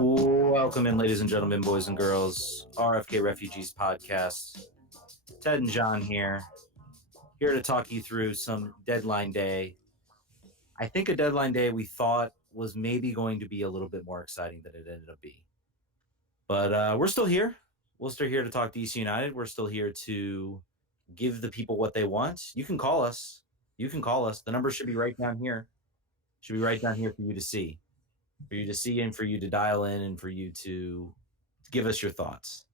Welcome in, ladies and gentlemen, boys and girls. RFK Refugees podcast. Ted and Jon here to talk you through some deadline day. I think a deadline day we thought was maybe going to be a little bit more exciting than it ended up being. But we're still here. We're still here to talk DC United. We're still here to give the people what they want. You can call us. The number should be right down here. Should be right down here for you to see. For you to see and for you to dial in and for you to give us your thoughts.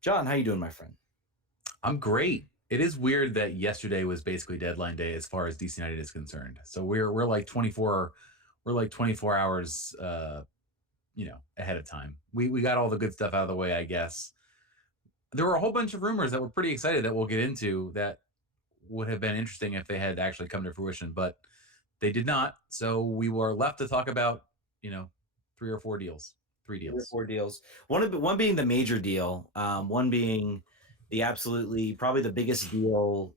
Jon, how you doing, my friend? I'm great. It is weird that yesterday was basically deadline day as far as DC United is concerned. So we're like 24 hours ahead of time. We got all the good stuff out of the way, I guess. There were a whole bunch of rumors that were pretty excited that we'll get into that would have been interesting if they had actually come to fruition, but they did not. So we were left to talk about, three deals. One being the major deal, one being the probably the biggest deal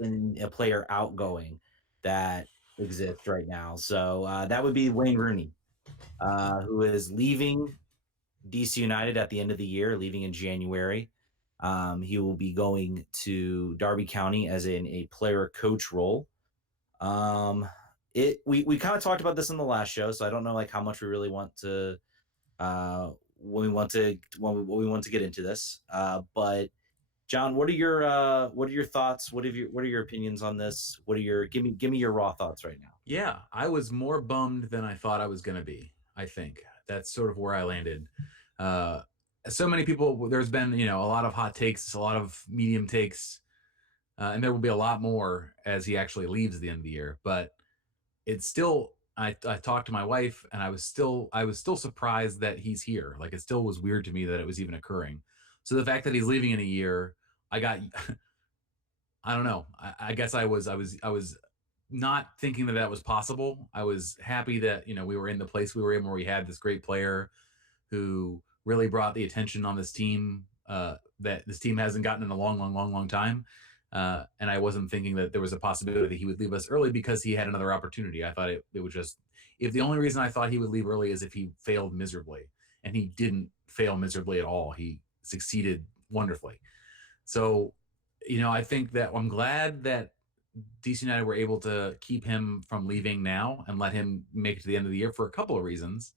in a player outgoing that exists right now. So that would be Wayne Rooney, who is leaving DC United at the end of the year, leaving in January. He will be going to Derby County as in a player coach role. We kind of talked about this in the last show, so I don't know how much we really want to when we want to get into this. But Jon, what are your thoughts? What are your opinions on this? Give me your raw thoughts right now? Yeah, I was more bummed than I thought I was going to be. I think that's sort of where I landed. So many people, there's been, a lot of hot takes, a lot of medium takes, and there will be a lot more as he actually leaves at the end of the year. But it's still, I talked to my wife, and I was still surprised that he's here. Like, it still was weird to me that it was even occurring. So the fact that he's leaving in a year, I don't know. I guess I was not thinking that was possible. I was happy that, we were in the place we were in where we had this great player who really brought the attention on this team that this team hasn't gotten in a long time. And I wasn't thinking that there was a possibility that he would leave us early because he had another opportunity. I thought it would just, if the only reason I thought he would leave early is if he failed miserably, and he didn't fail miserably at all. He succeeded wonderfully. So, I think that I'm glad that DC United were able to keep him from leaving now and let him make it to the end of the year for a couple of reasons.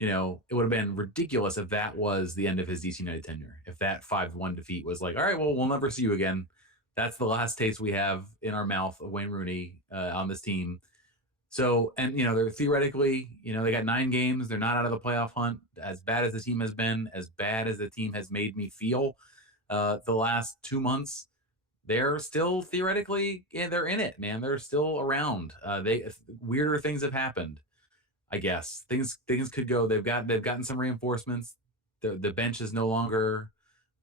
It would have been ridiculous if that was the end of his DC United tenure. If that 5-1 defeat was like, all right, well, we'll never see you again. That's the last taste we have in our mouth of Wayne Rooney on this team. So, and, they're theoretically, they got 9 games. They're not out of the playoff hunt. As bad as the team has been, as bad as the team has made me feel the last 2 months, they're still theoretically, they're in it, man. They're still around. Weirder things have happened, I guess. Things could go. They've gotten some reinforcements. The bench is no longer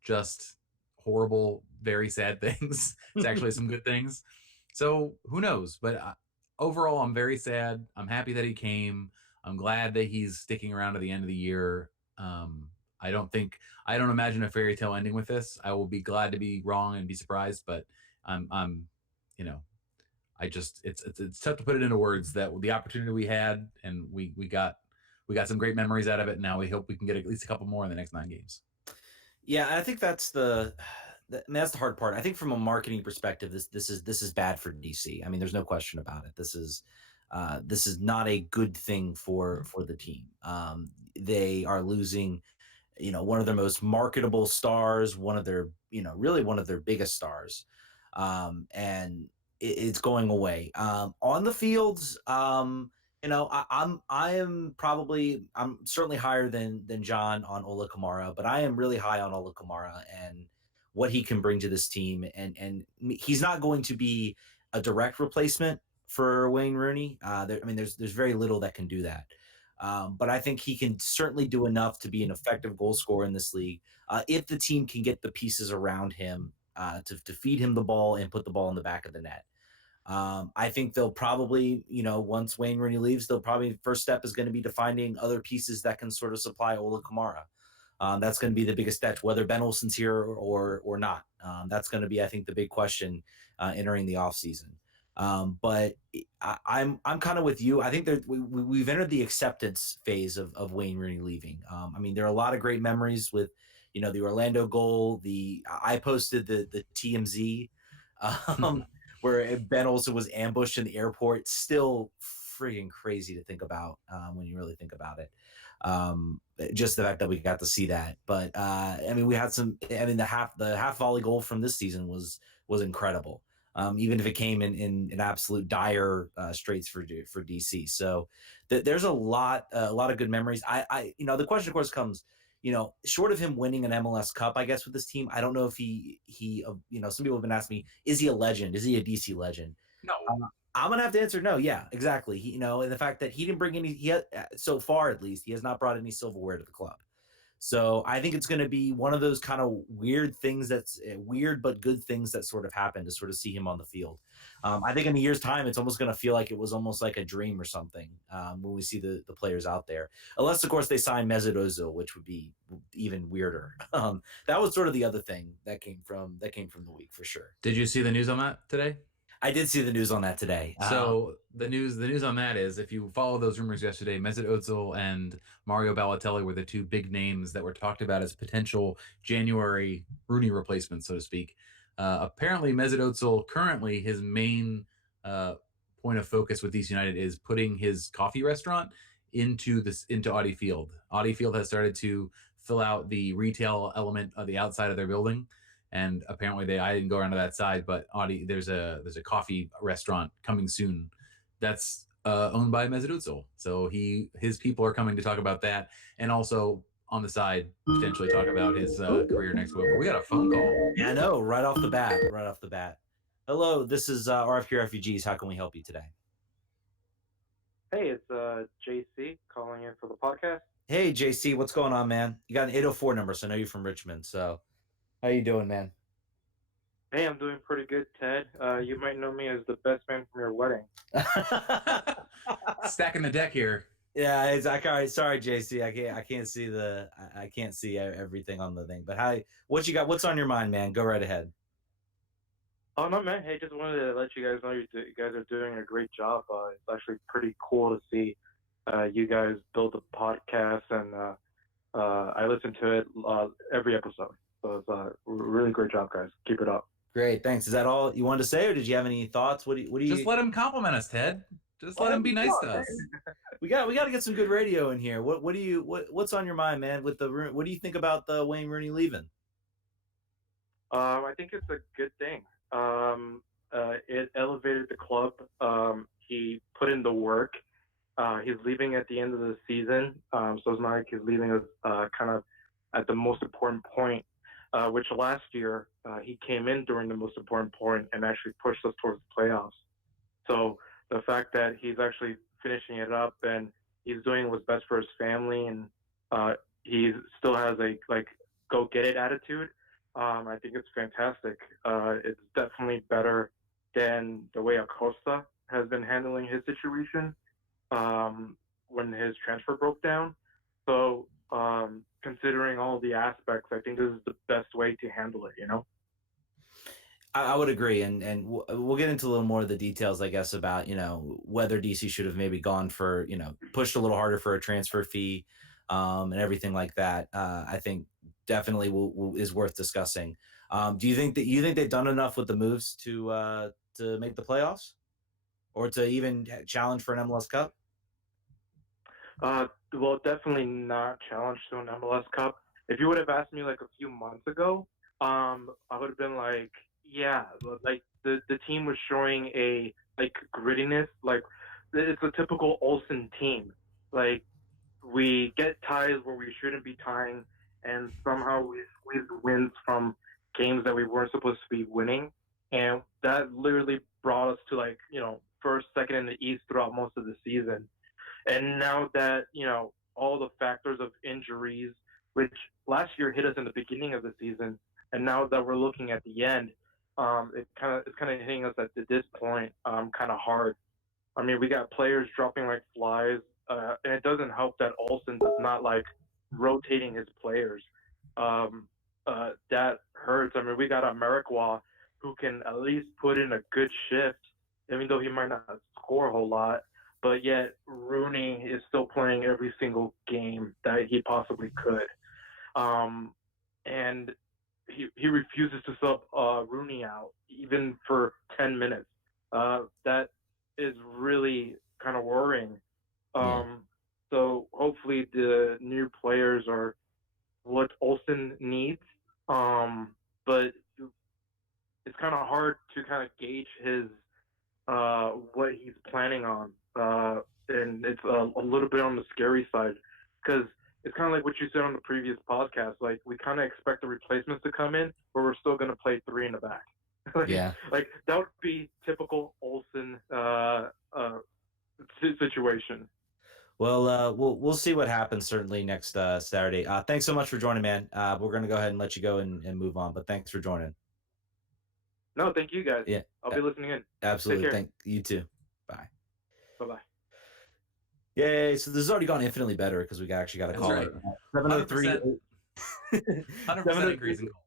just horrible, very sad things. It's actually some good things. So who knows? But overall, I'm very sad. I'm happy that he came. I'm glad that he's sticking around to the end of the year. I don't imagine a fairy tale ending with this. I will be glad to be wrong and be surprised, but it's tough to put it into words that the opportunity we had, and we got some great memories out of it. Now we hope we can get at least a couple more in the next 9 games. Yeah, I think that's the hard part. I think from a marketing perspective, this is bad for DC. I mean, there's no question about it. This is not a good thing for the team. They are losing, one of their most marketable stars, one of their biggest stars, and it's going away. On the fields, I'm certainly higher than Jon on Ola Kamara, but I am really high on Ola Kamara and what he can bring to this team. And he's not going to be a direct replacement for Wayne Rooney. There's very little that can do that. But I think he can certainly do enough to be an effective goal scorer in this league if the team can get the pieces around him to feed him the ball and put the ball in the back of the net. I think they'll probably, once Wayne Rooney leaves, first step is going to be to finding other pieces that can sort of supply Ola Kamara. That's going to be the biggest step, whether Ben Olsen's here or not. That's going to be, I think, the big question entering the offseason. But I'm kind of with you. I think that we've entered the acceptance phase of Wayne Rooney leaving. I mean, there are a lot of great memories with, the Orlando goal. I posted the TMZ, where Ben Olsen was ambushed in the airport. Still friggin' crazy to think about when you really think about it. Just the fact that we got to see that. But I mean, we had some. I mean, the half volley goal from this season was incredible. Even if it came in an absolute dire straits for DC. So there's a lot of good memories. The question of course comes, short of him winning an MLS Cup, I guess with this team, I don't know if some people have been asking me, is he a legend? Is he a DC legend? No. I'm gonna have to answer no. Yeah, exactly. And the fact that he didn't bring so far at least, he has not brought any silverware to the club. So I think it's going to be one of those kind of weird things that's weird but good things that sort of happen to sort of see him on the field. I think in a year's time, it's almost going to feel like it was almost like a dream or something when we see the players out there. Unless, of course, they sign Mesut Ozil, which would be even weirder. That was sort of the other thing that came from the week for sure. Did you see the news on that today? I did see the news on that today. So the news on that is, if you follow those rumors yesterday, Mesut Ozil and Mario Balotelli were the two big names that were talked about as potential January Rooney replacements, so to speak. Apparently, Mesut Ozil currently his main point of focus with DC United is putting his coffee restaurant into Audi Field. Audi Field has started to fill out the retail element of the outside of their building. And apparently I didn't go around to that side, but there's a coffee restaurant coming soon that's owned by Mesut Ozil. So his people are coming to talk about that, and also on the side potentially talk about his career next week. But we got a phone call. Yeah, I know, right off the bat. Hello, this is RFK Refugees. How can we help you today? Hey, it's JC calling in for the podcast. Hey, JC, what's going on, man? You got an 804 number, so I know you're from Richmond. So how you doing, man? Hey, I'm doing pretty good, Ted. You might know me as the best man from your wedding. Stacking the deck here. Yeah, exactly. All right, sorry, JC. I can't see everything on the thing. But what you got? What's on your mind, man? Go right ahead. Oh no, man. Hey, just wanted to let you guys know you guys are doing a great job. It's actually pretty cool to see you guys build a podcast, and I listen to it every episode. So it's a really great job, guys. Keep it up. Great, thanks. Is that all you wanted to say, or did you have any thoughts? What do you? Just let him compliment us, Ted. Just let him be nice to us. We got to get some good radio in here. What's on your mind, man? What do you think about the Wayne Rooney leaving? I think it's a good thing. It elevated the club. He put in the work. He's leaving at the end of the season, so it's not like he's leaving us kind of at the most important point. Which last year he came in during the most important point and actually pushed us towards the playoffs. So the fact that he's actually finishing it up and he's doing what's best for his family, and he still has a go get it attitude. I think it's fantastic. It's definitely better than the way Acosta has been handling his situation when his transfer broke down. So considering all the aspects, I think this is the best way to handle it. I would agree, and we'll get into a little more of the details, I guess, about whether DC should have maybe gone for pushed a little harder for a transfer fee, and everything like that. I think definitely is worth discussing. Do you think they've done enough with the moves to make the playoffs, or to even challenge for an MLS Cup? Well, definitely not challenged to an MLS Cup. If you would have asked me a few months ago, I would have been like, yeah, the team was showing a grittiness. It's a typical Olsen team. We get ties where we shouldn't be tying, and somehow we squeeze wins from games that we weren't supposed to be winning, and that literally brought us to first, second in the East throughout most of the season. And now that, all the factors of injuries, which last year hit us in the beginning of the season, and now that we're looking at the end, it's kind of hitting us at this point kind of hard. I mean, we got players dropping like flies, and it doesn't help that Olsen does not like rotating his players. That hurts. I mean, we got a Merikwa who can at least put in a good shift even though he might not score a whole lot, but yet Rooney is still playing every single game that he possibly could. Um, and he refuses to sub Rooney out even for 10 minutes. That is really kind of worrying. Yeah. So hopefully the new players are what Olsen needs. But it's kind of hard to kind of gauge his what he's planning on, and it's a little bit on the scary side because it's kind of like what you said on the previous podcast. Like we kind of expect the replacements to come in, but we're still going to play three in the back. Yeah. Like that would be typical Olsen situation. Well, we'll see what happens certainly next Saturday. Thanks so much for joining, man. We're gonna go ahead and let you go and move on, but thanks for joining. No, thank you guys. Yeah, I'll be listening in. absolutely. Take care. Thank you too. Bye. Bye bye. Yay! So this has already gone infinitely better because we actually got a That's caller. right. 703. 100% increase in goals.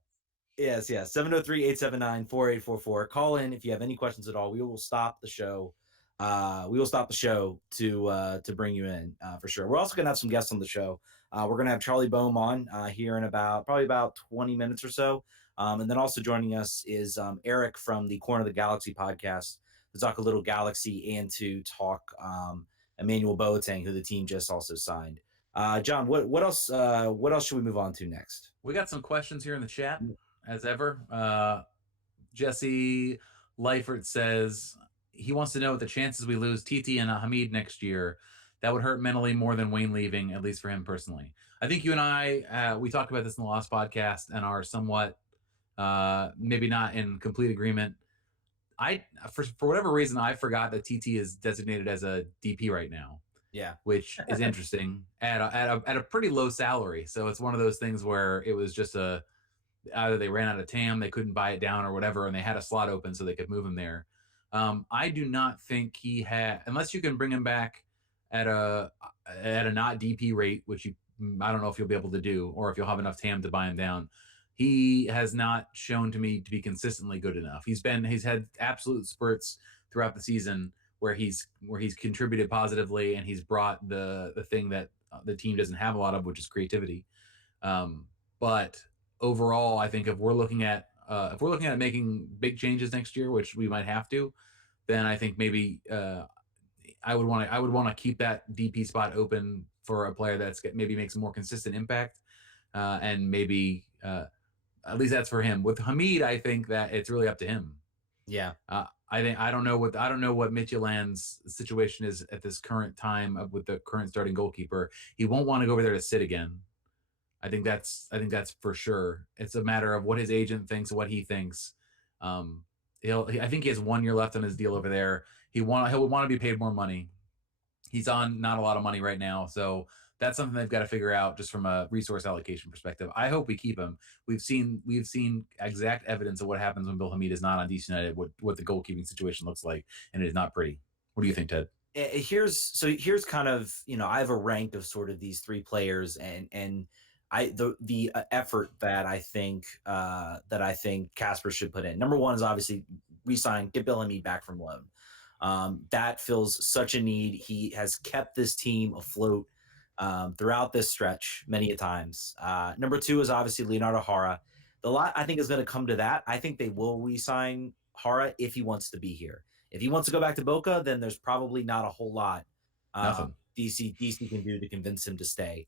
Yes, 703-879-4844. Call in if you have any questions at all. We will stop the show. We will stop the show to bring you in for sure. We're also gonna have some guests on the show. We're gonna have Charlie Boehm on here in probably about 20 minutes or so. And then also joining us is Eric from the Corner of the Galaxy podcast to talk a little Galaxy and to talk Emmanuel Boateng, who the team just also signed. John, what else? What else should we move on to next? We got some questions here in the chat, as ever. Jesse Leifert says he wants to know what the chances we lose TT and Hamid next year. That would hurt mentally more than Wayne leaving, at least for him personally. I think you and I, we talked about this in the last podcast and are somewhat maybe not in complete agreement. For whatever reason, I forgot that TT is designated as a DP right now. Yeah, which is interesting at a pretty low salary. So it's one of those things where it was just either they ran out of TAM, they couldn't buy it down or whatever, and they had a slot open so they could move him there. I do not think he had, unless you can bring him back at a not DP rate, which I don't know if you'll be able to do, or if you'll have enough TAM to buy him down. He has not shown to me to be consistently good enough. He's had absolute spurts throughout the season where he's contributed positively and he's brought the thing that the team doesn't have a lot of, which is creativity. But overall, I think if we're looking at making big changes next year, which we might have to, then I think maybe I would want to keep that DP spot open for a player that's maybe makes a more consistent impact, and maybe at least that's for him. With Hamid, I think that it's really up to him. Yeah. I don't know what Midtjylland's situation is at this current time with the current starting goalkeeper. He won't want to go over there to sit again. I think that's for sure. It's a matter of what his agent thinks, what he thinks. I think he has 1 year left on his deal over there. He'll want to be paid more money. He's on not a lot of money right now, so that's something they've got to figure out just from a resource allocation perspective. I hope we keep him. We've seen exact evidence of what happens when Bill Hamid is not on DC United, what the goalkeeping situation looks like, and it is not pretty. What do you think, Ted? Here's kind of, I have a rank of sort of these three players and the effort that I think Casper should put in. Number one is obviously re-sign, get Bill Hamid back from loan. That fills such a need. He has kept this team afloat throughout this stretch many a times. Number two is obviously Leonardo Jara. The lot I think is going to come to that. I think they will re-sign Jara if he wants to be here. If he wants to go back to Boca, then there's probably not a whole lot DC can do to convince him to stay.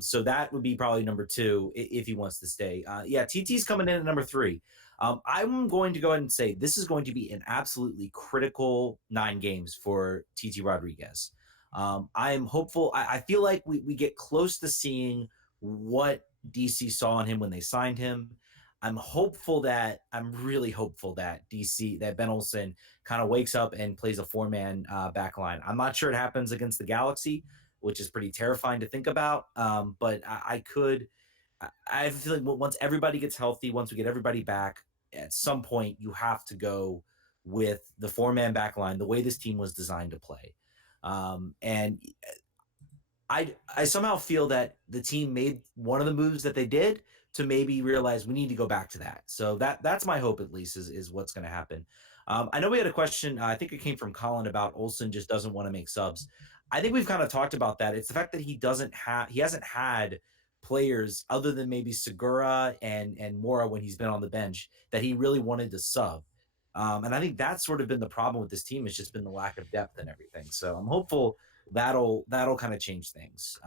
So that would be probably number two if he wants to stay. TT's coming in at number three. I'm going to go ahead and say this is going to be an absolutely critical 9 games for TT Rodriguez. I am hopeful. I feel like we get close to seeing what DC saw in him when they signed him. I'm really hopeful that Ben Olsen kind of wakes up and plays a 4-man back line. I'm not sure it happens against the Galaxy, which is pretty terrifying to think about. But I have a feeling once everybody gets healthy, once we get everybody back, at some point you have to go with the 4-man back line, the way this team was designed to play. And I somehow feel that the team made one of the moves that they did to maybe realize we need to go back to that. So that's my hope, at least, is what's going to happen. I know we had a question. I think it came from Colin about Olsen just doesn't want to make subs. I think we've kind of talked about that. It's the fact that he hasn't had players other than maybe Segura and Mora when he's been on the bench that he really wanted to sub. And I think that's sort of been the problem with this team. It's just been the lack of depth and everything. So I'm hopeful that'll kind of change things.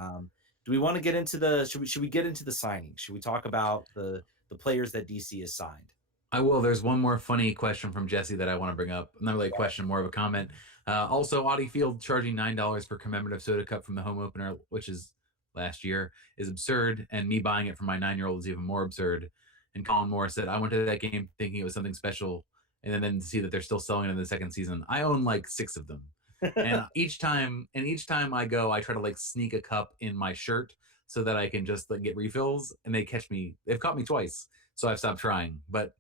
Do we want to get into the should we get into the signing? Should we talk about the players that DC has signed? I will. There's one more funny question from Jesse that I want to bring up. Not really a question, more of a comment. Also, Audi Field charging $9 for commemorative soda cup from the home opener, which is last year, is absurd. And me buying it for my 9-year-old is even more absurd. And Colin Moore said, I went to that game thinking it was something special. And then to see that they're still selling it in the second season. I own like 6 of them. And each time I go, I try to like sneak a cup in my shirt so that I can just like get refills. And they catch me. They've caught me twice. So I've stopped trying. But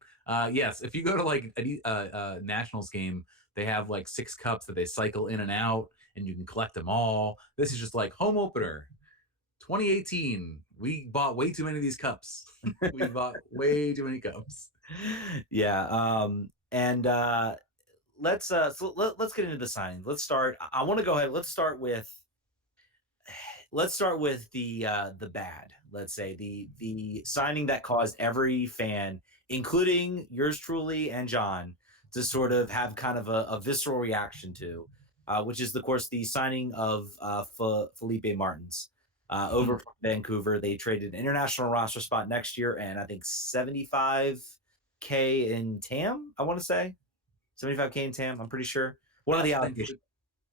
yes, if you go to like a Nationals game, they have like 6 cups that they cycle in and out, and you can collect them all. This is just like home opener, 2018. We bought way too many of these cups. We bought way too many cups. Yeah. And let's get into the signing. Let's start. I want to go ahead. Let's start with the bad. Let's say the signing that caused every fan, including yours truly and John, to sort of have kind of a visceral reaction to, which is, of course, the signing of Felipe Martins over from Vancouver. They traded an international roster spot next year, and I think $75K in TAM. I want to say $75K in TAM. I'm pretty sure one of the allocations.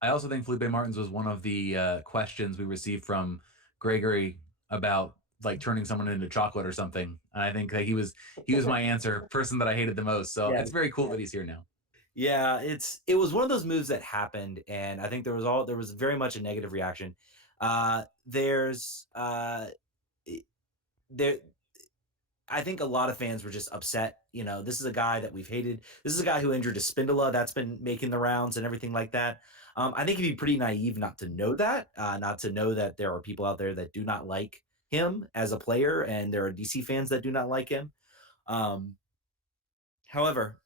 I also think Felipe Martins was one of the questions we received from Gregory about like turning someone into chocolate or something. And I think that he was my answer, person that I hated the most. So it's very cool that he's here now. Yeah, it was one of those moves that happened, and I think there was very much a negative reaction. I think a lot of fans were just upset. You know, this is a guy that we've hated. This is a guy who injured a spindula that's been making the rounds and everything like that. I think it'd be pretty naive not to know that, not to know that there are people out there that do not like him as a player, and there are DC fans that do not like him. However,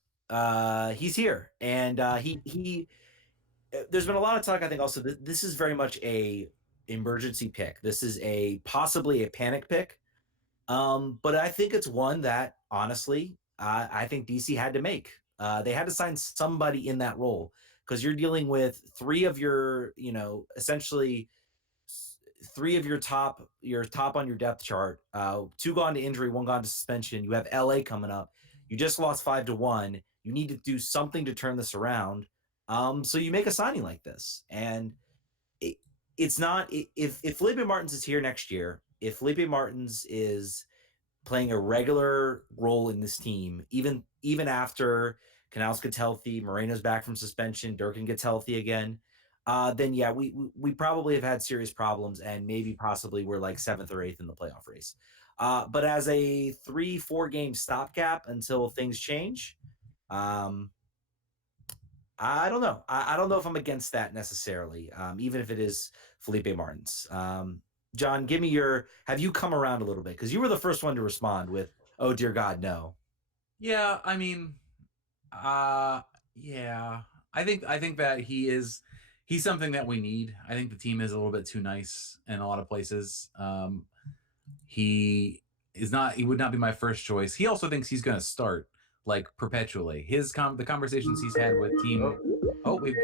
he's here, and he. There's been a lot of talk. I think also that this is very much a emergency pick. This is possibly a panic pick. But I think it's one that honestly, I think DC had to make. They had to sign somebody in that role because you're dealing with 3 of your, essentially 3 of your top on your depth chart. 2 gone to injury, 1 gone to suspension. You have LA coming up. You just lost 5-1. You need to do something to turn this around. So you make a signing like this, and it's not if Felipe Martins is here next year. If Felipe Martins is playing a regular role in this team, even after Canals gets healthy, Moreno's back from suspension, Durkin gets healthy again, then yeah, we probably have had serious problems, and maybe possibly we're like 7th or 8th in the playoff race. But as a 3-4 game stopgap until things change, I don't know. I don't know if I'm against that necessarily, even if it is Felipe Martins. John, give me have you come around a little bit? Because you were the first one to respond with, oh, dear God, no. Yeah, I mean, yeah. I think that he's something that we need. I think the team is a little bit too nice in a lot of places. He would not be my first choice. He also thinks he's going to start like perpetually. The conversations he's had with team. Oh, we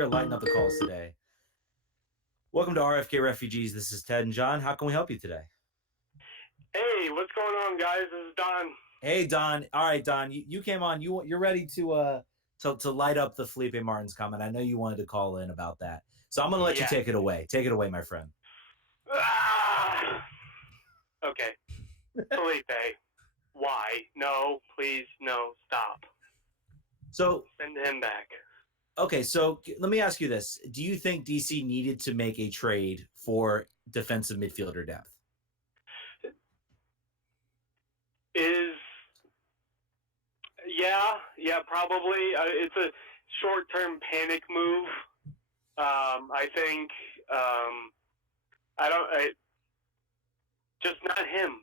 are lighting up the calls today. Welcome to RFK Refugees. This is Ted and John. How can we help you today? Hey, what's going on, guys? This is Don. Hey, Don. All right, Don, you came on. You're ready to light up the Felipe Martins comment. I know you wanted to call in about that, so I'm going to let you take it away. Take it away, my friend. Okay, Felipe. Why? No, please, no, stop. So send him back. Okay, so let me ask you this. Do you think DC needed to make a trade for defensive midfielder depth? Yeah, probably. It's a short-term panic move. I think, just not him.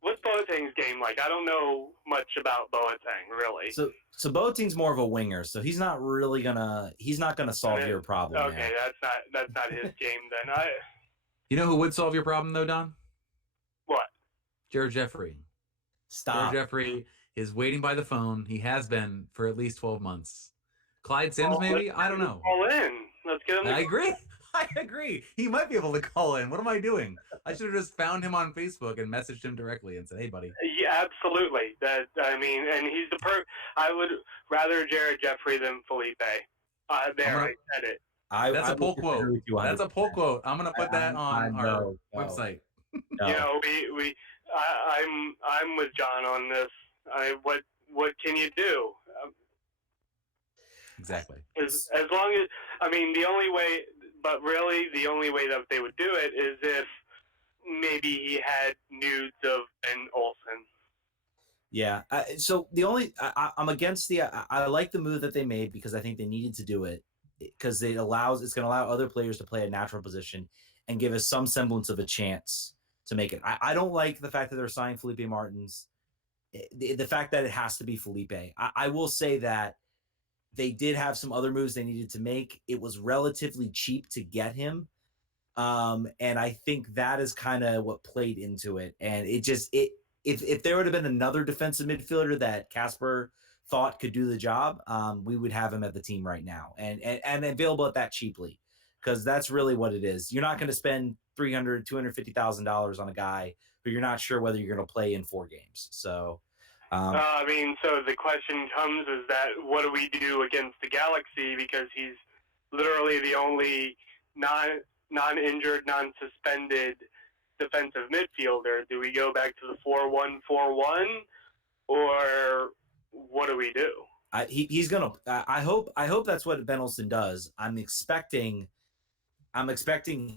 what's Boateng's game like? I don't know much about Boateng, really. So Boateng's more of a winger, so he's not gonna solve your problem. Okay, that's not his game then. You know who would solve your problem though, Don? What? Jared Jeffrey. Stop. Jared Jeffrey is waiting by the phone. He has been for at least 12 months. Clyde Sims, maybe? I don't know. Call in. Let's get him. I agree. I agree. He might be able to call in. What am I doing? I should have just found him on Facebook and messaged him directly and said, "Hey, buddy." Yeah, absolutely. And he's I would rather Jared Jeffrey than Felipe. I said it. That's a pull quote. That's a pull quote. I'm gonna put that on our website. No. You know, I'm with John on this. What can you do? Exactly. As long as the only way that they would do it is if maybe he had nudes of Ben Olsen. Yeah. So I'm against I like the move that they made because I think they needed to do it because it's going to allow other players to play a natural position and give us some semblance of a chance to make it. I don't like the fact that they're signing Felipe Martins. The fact that it has to be Felipe. I will say that they did have some other moves they needed to make. It was relatively cheap to get him. And I think that is kind of what played into it. And if there would have been another defensive midfielder that Casper thought could do the job, we would have him at the team right now and available at that cheaply, because that's really what it is. You're not going to spend $250,000 on a guy who you're not sure whether you're going to play in 4 games. So, so the question comes is that what do we do against the Galaxy, because he's literally the only non-injured, non-suspended defensive midfielder. Do we go back to the 4-1-4-1, or what do we do? He's gonna. I hope that's what Ben Olsen does. I'm expecting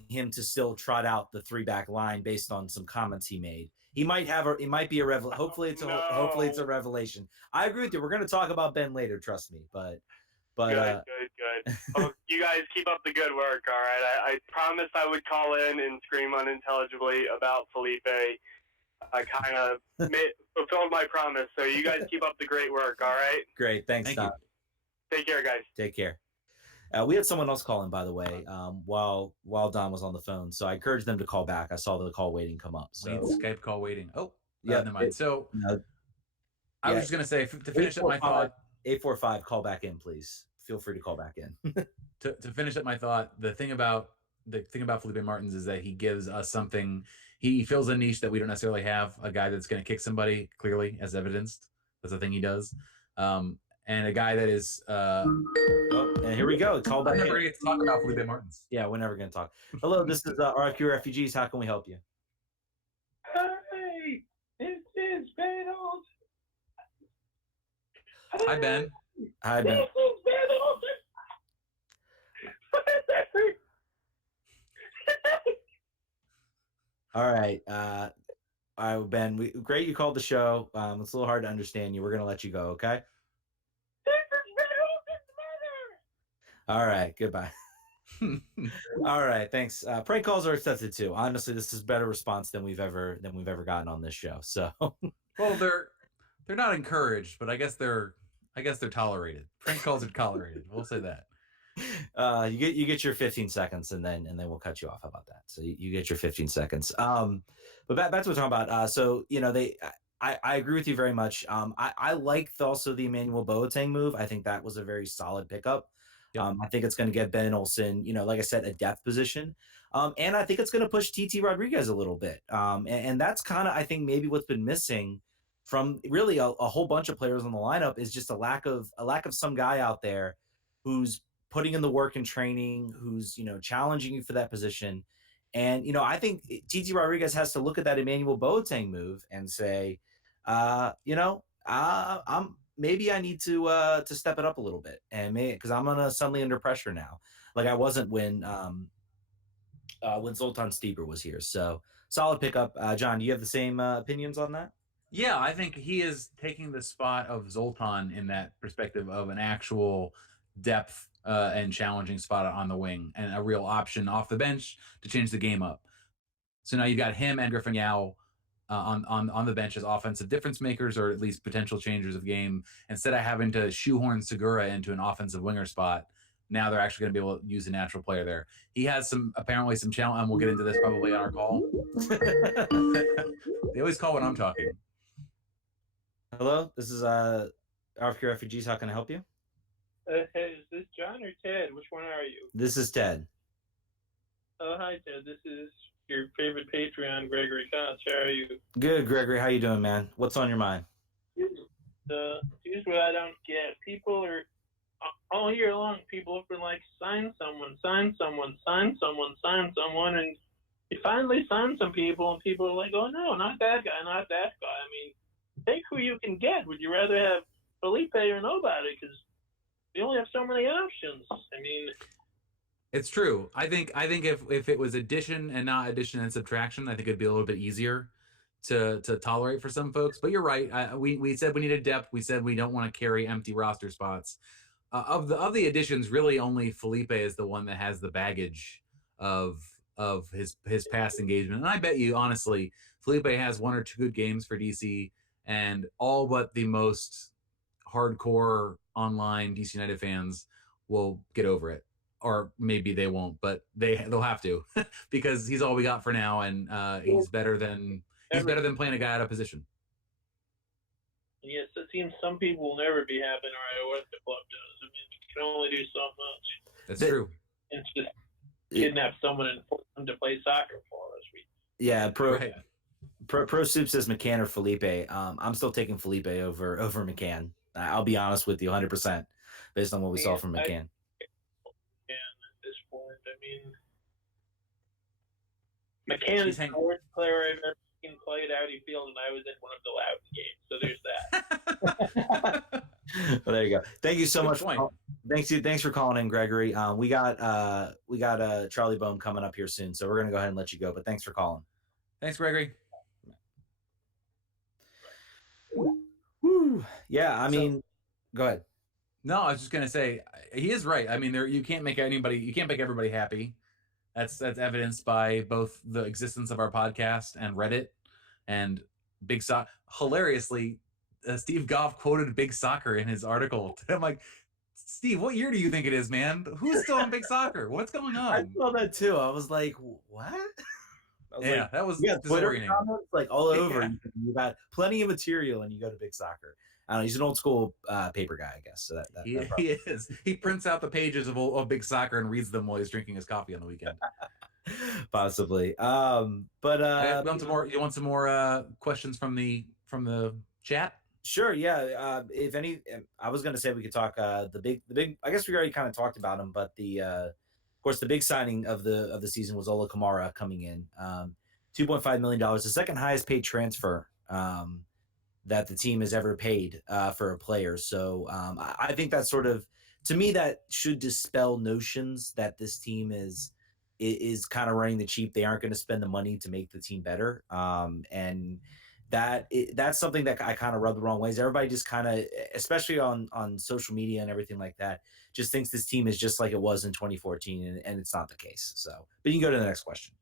him to still trot out the 3-back line based on some comments he made. It might be a revelation. Hopefully it's a revelation. I agree with you. We're going to talk about Ben later. Trust me. But good. Well, you guys keep up the good work. All right. I promised I would call in and scream unintelligibly about Felipe. I kind of fulfilled my promise. So you guys keep up the great work. All right. Great. Thanks, Don. Take care, guys. Take care. We had someone else call in, by the way, while Don was on the phone. So I encouraged them to call back. I saw the call waiting come up. So Skype call waiting. Oh, yeah. Never mind. So I was just going to say, to finish up my thought. 845, call back in, please. Feel free to call back in. to finish up my thought, the thing about Felipe Martins is that he gives us something. He fills a niche that we don't necessarily have. A guy that's going to kick somebody, clearly, as evidenced. That's the thing he does. And a guy that is. And here we go. Call back. I'm never going to talk about Felipe Martins. Yeah, we're never going to talk. Hello, this is RFQ Refugees. How can we help you? Hey, this is Ben Olsen. Hi, Ben. Hi, Ben. This is Ben Olsen. All right. All right, Ben. Great you called the show. It's a little hard to understand you. We're going to let you go, okay? All right, goodbye. All right, thanks. Prank calls are accepted too. Honestly, this is better response than we've ever gotten on this show. So, well, they're not encouraged, but I guess they're tolerated. Prank calls are tolerated. We'll say that. You get your 15 seconds, and then we'll cut you off. How about that? So you get your 15 seconds. But back to what we're talking about. So I agree with you very much. I liked also the Emmanuel Boateng move. I think that was a very solid pickup. Yep. I think it's going to get Ben Olsen, like I said, a depth position. And I think it's going to push TT Rodriguez a little bit. And that's kind of, I think, maybe what's been missing from really a whole bunch of players on the lineup is just a lack of some guy out there who's putting in the work and training, who's, challenging you for that position. And, I think TT Rodriguez has to look at that Emmanuel Boateng move and say, maybe I need to step it up a little bit, and because I'm suddenly under pressure now, like I wasn't when Zoltan Stieber was here. So solid pickup. John, do you have the same opinions on that? Yeah, I think he is taking the spot of Zoltan in that perspective of an actual depth and challenging spot on the wing and a real option off the bench to change the game up. So now you've got him and Griffin Yao on the bench as offensive difference makers or at least potential changers of game. Instead of having to shoehorn Segura into an offensive winger spot, now they're actually going to be able to use a natural player there. He has apparently some challenge, and we'll get into this probably on our call. They always call when I'm talking. Hello, this is RFK Refugees. How can I help you? Hey, is this John or Ted? Which one are you? This is Ted. Oh, hi, Ted. This is your favorite Patreon, Gregory Cox. How are you? Good, Gregory. How you doing, man? What's on your mind? Here's what I don't get. People are, all year long, people have been like, sign someone, sign someone, sign someone, sign someone, and you finally sign some people, and people are like, oh, no, not that guy, not that guy. I mean, take who you can get. Would you rather have Felipe or nobody? Because you only have so many options. I mean, it's true. I think if it was addition and not addition and subtraction, I think it'd be a little bit easier to tolerate for some folks. But you're right. We said we needed depth. We said we don't want to carry empty roster spots. Of the additions, really only Felipe is the one that has the baggage of his past engagement. And I bet you, honestly, Felipe has 1 or 2 good games for DC, and all but the most hardcore online DC United fans will get over it. Or maybe they won't, but they'll have to because he's all we got for now, and he's better than playing a guy out of position. Yes, it seems some people will never be happy no matter what the club does. I mean, you can only do so much. That's true. It's just kidnap someone and force them to play soccer for us. Yeah, Pro Soup says McCann or Felipe. I'm still taking Felipe over McCann. I'll be honest with you, 100%, based on what we saw from McCann. McCann is the worst player I've ever seen played out of field, and I was in one of the Loudon games. So there's that. Well, there you go. Thank you so Good much. point. Thanks for calling in, Gregory. We got Charlie Bohm coming up here soon, so we're gonna go ahead and let you go. But thanks for calling. Thanks, Gregory. Woo. Yeah, I mean, go ahead. No, I was just gonna say he is right. I mean, you can't make everybody happy. That's evidenced by both the existence of our podcast and Reddit and Big Soccer. Hilariously, Steve Goff quoted Big Soccer in his article. I'm like, Steve, what year do you think it is, man? Who's still on Big Soccer? What's going on? I saw that too. I was like, what? That was Twitter comments like all over. Yeah. You got plenty of material, and you go to Big Soccer. I don't know. He's an old school paper guy, I guess. So he is. He prints out the pages of Big Soccer and reads them while he's drinking his coffee on the weekend. Possibly. You want some more questions from the chat? Sure. Yeah. If any, I was going to say we could talk the big. I guess we already kind of talked about him, but of course, the big signing of the season was Ola Kamara coming in, $2.5 million, the second highest paid transfer that the team has ever paid for a player. So I think that sort of, to me, that should dispel notions that this team is kind of running the cheap. They aren't going to spend the money to make the team better. And that's something that I kind of rub the wrong ways. Everybody just kind of, especially on social media and everything like that, just thinks this team is just like it was in 2014, and it's not the case. So, but you can go to the next question.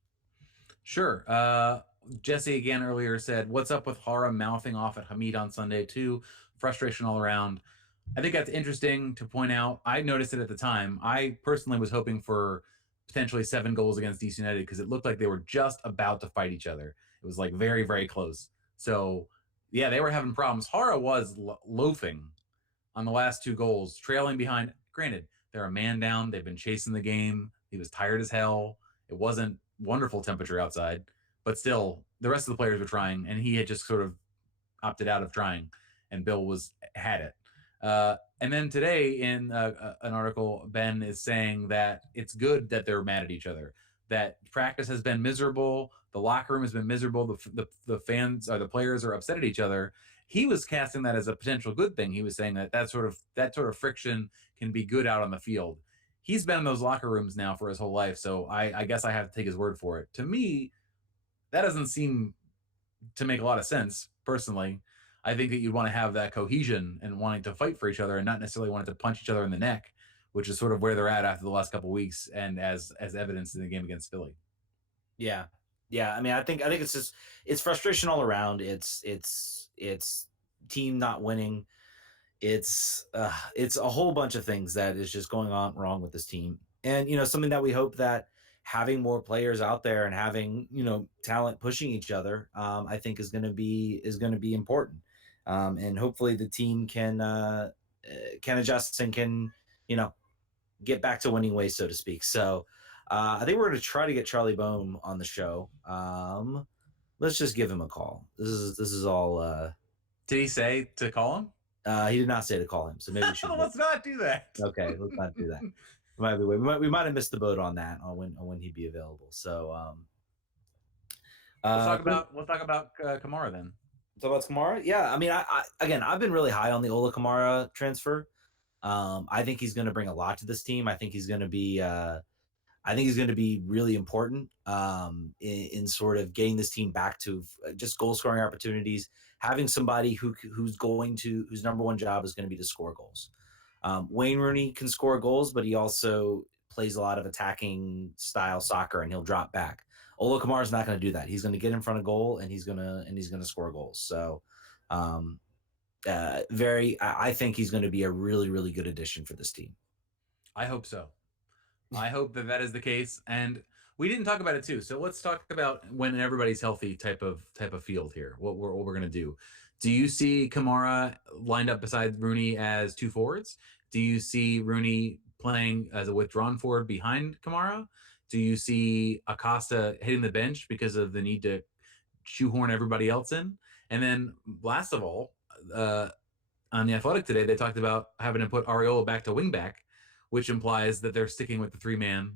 Sure. Jesse again earlier said, what's up with Hara mouthing off at Hamid on Sunday too? Frustration all around. I think that's interesting to point out. I noticed it at the time. I personally was hoping for potentially 7 goals against DC United because it looked like they were just about to fight each other. It was like very, very close. So yeah, they were having problems. Hara was loafing on the last 2 goals, trailing behind. Granted, they're a man down. They've been chasing the game. He was tired as hell. It wasn't wonderful temperature outside. But still, the rest of the players were trying, and he had just sort of opted out of trying, and Bill had it. And then today, in an article, Ben is saying that it's good that they're mad at each other, that practice has been miserable, the locker room has been miserable, the fans or the players are upset at each other. He was casting that as a potential good thing. He was saying that sort of friction can be good out on the field. He's been in those locker rooms now for his whole life, so I guess I have to take his word for it. To me, that doesn't seem to make a lot of sense, personally. I think that you'd want to have that cohesion and wanting to fight for each other and not necessarily wanting to punch each other in the neck, which is sort of where they're at after the last couple of weeks and as evidenced in the game against Philly. Yeah. Yeah, I mean, I think it's just it's frustration all around. It's team not winning. It's a whole bunch of things that is just going on wrong with this team, and something that we hope that having more players out there and having talent pushing each other, I think is going to be important, and hopefully the team can adjust and can you know get back to winning ways, so to speak. So I think we're going to try to get Charlie Bohm on the show. Let's just give him a call. This is all. Did he say to call him? He did not say to call him, so maybe we should. Let's not do that. Okay, let's not do that. We might have missed the boat on that on when he'd be available. So we'll talk about Kamara then. Talk about Kamara. Yeah, I mean, again, I've been really high on the Ola Kamara transfer. I think he's going to bring a lot to this team. I think he's going to be. I think he's going to be really important in sort of getting this team back to just goal scoring opportunities. Having somebody whose number one job is going to be to score goals. Wayne Rooney can score goals, but he also plays a lot of attacking style soccer, and he'll drop back. Ola Kamara's not going to do that. He's going to get in front of goal, and he's going to score goals. So, I think he's going to be a really, really good addition for this team. I hope so. I hope that is the case. And we didn't talk about it too. So let's talk about when everybody's healthy type of field here. What we're going to do. Do you see Kamara lined up beside Rooney as two forwards? Do you see Rooney playing as a withdrawn forward behind Kamara? Do you see Acosta hitting the bench because of the need to shoehorn everybody else in? And then last of all, on The Athletic today, they talked about having to put Areola back to wingback, which implies that they're sticking with the three-man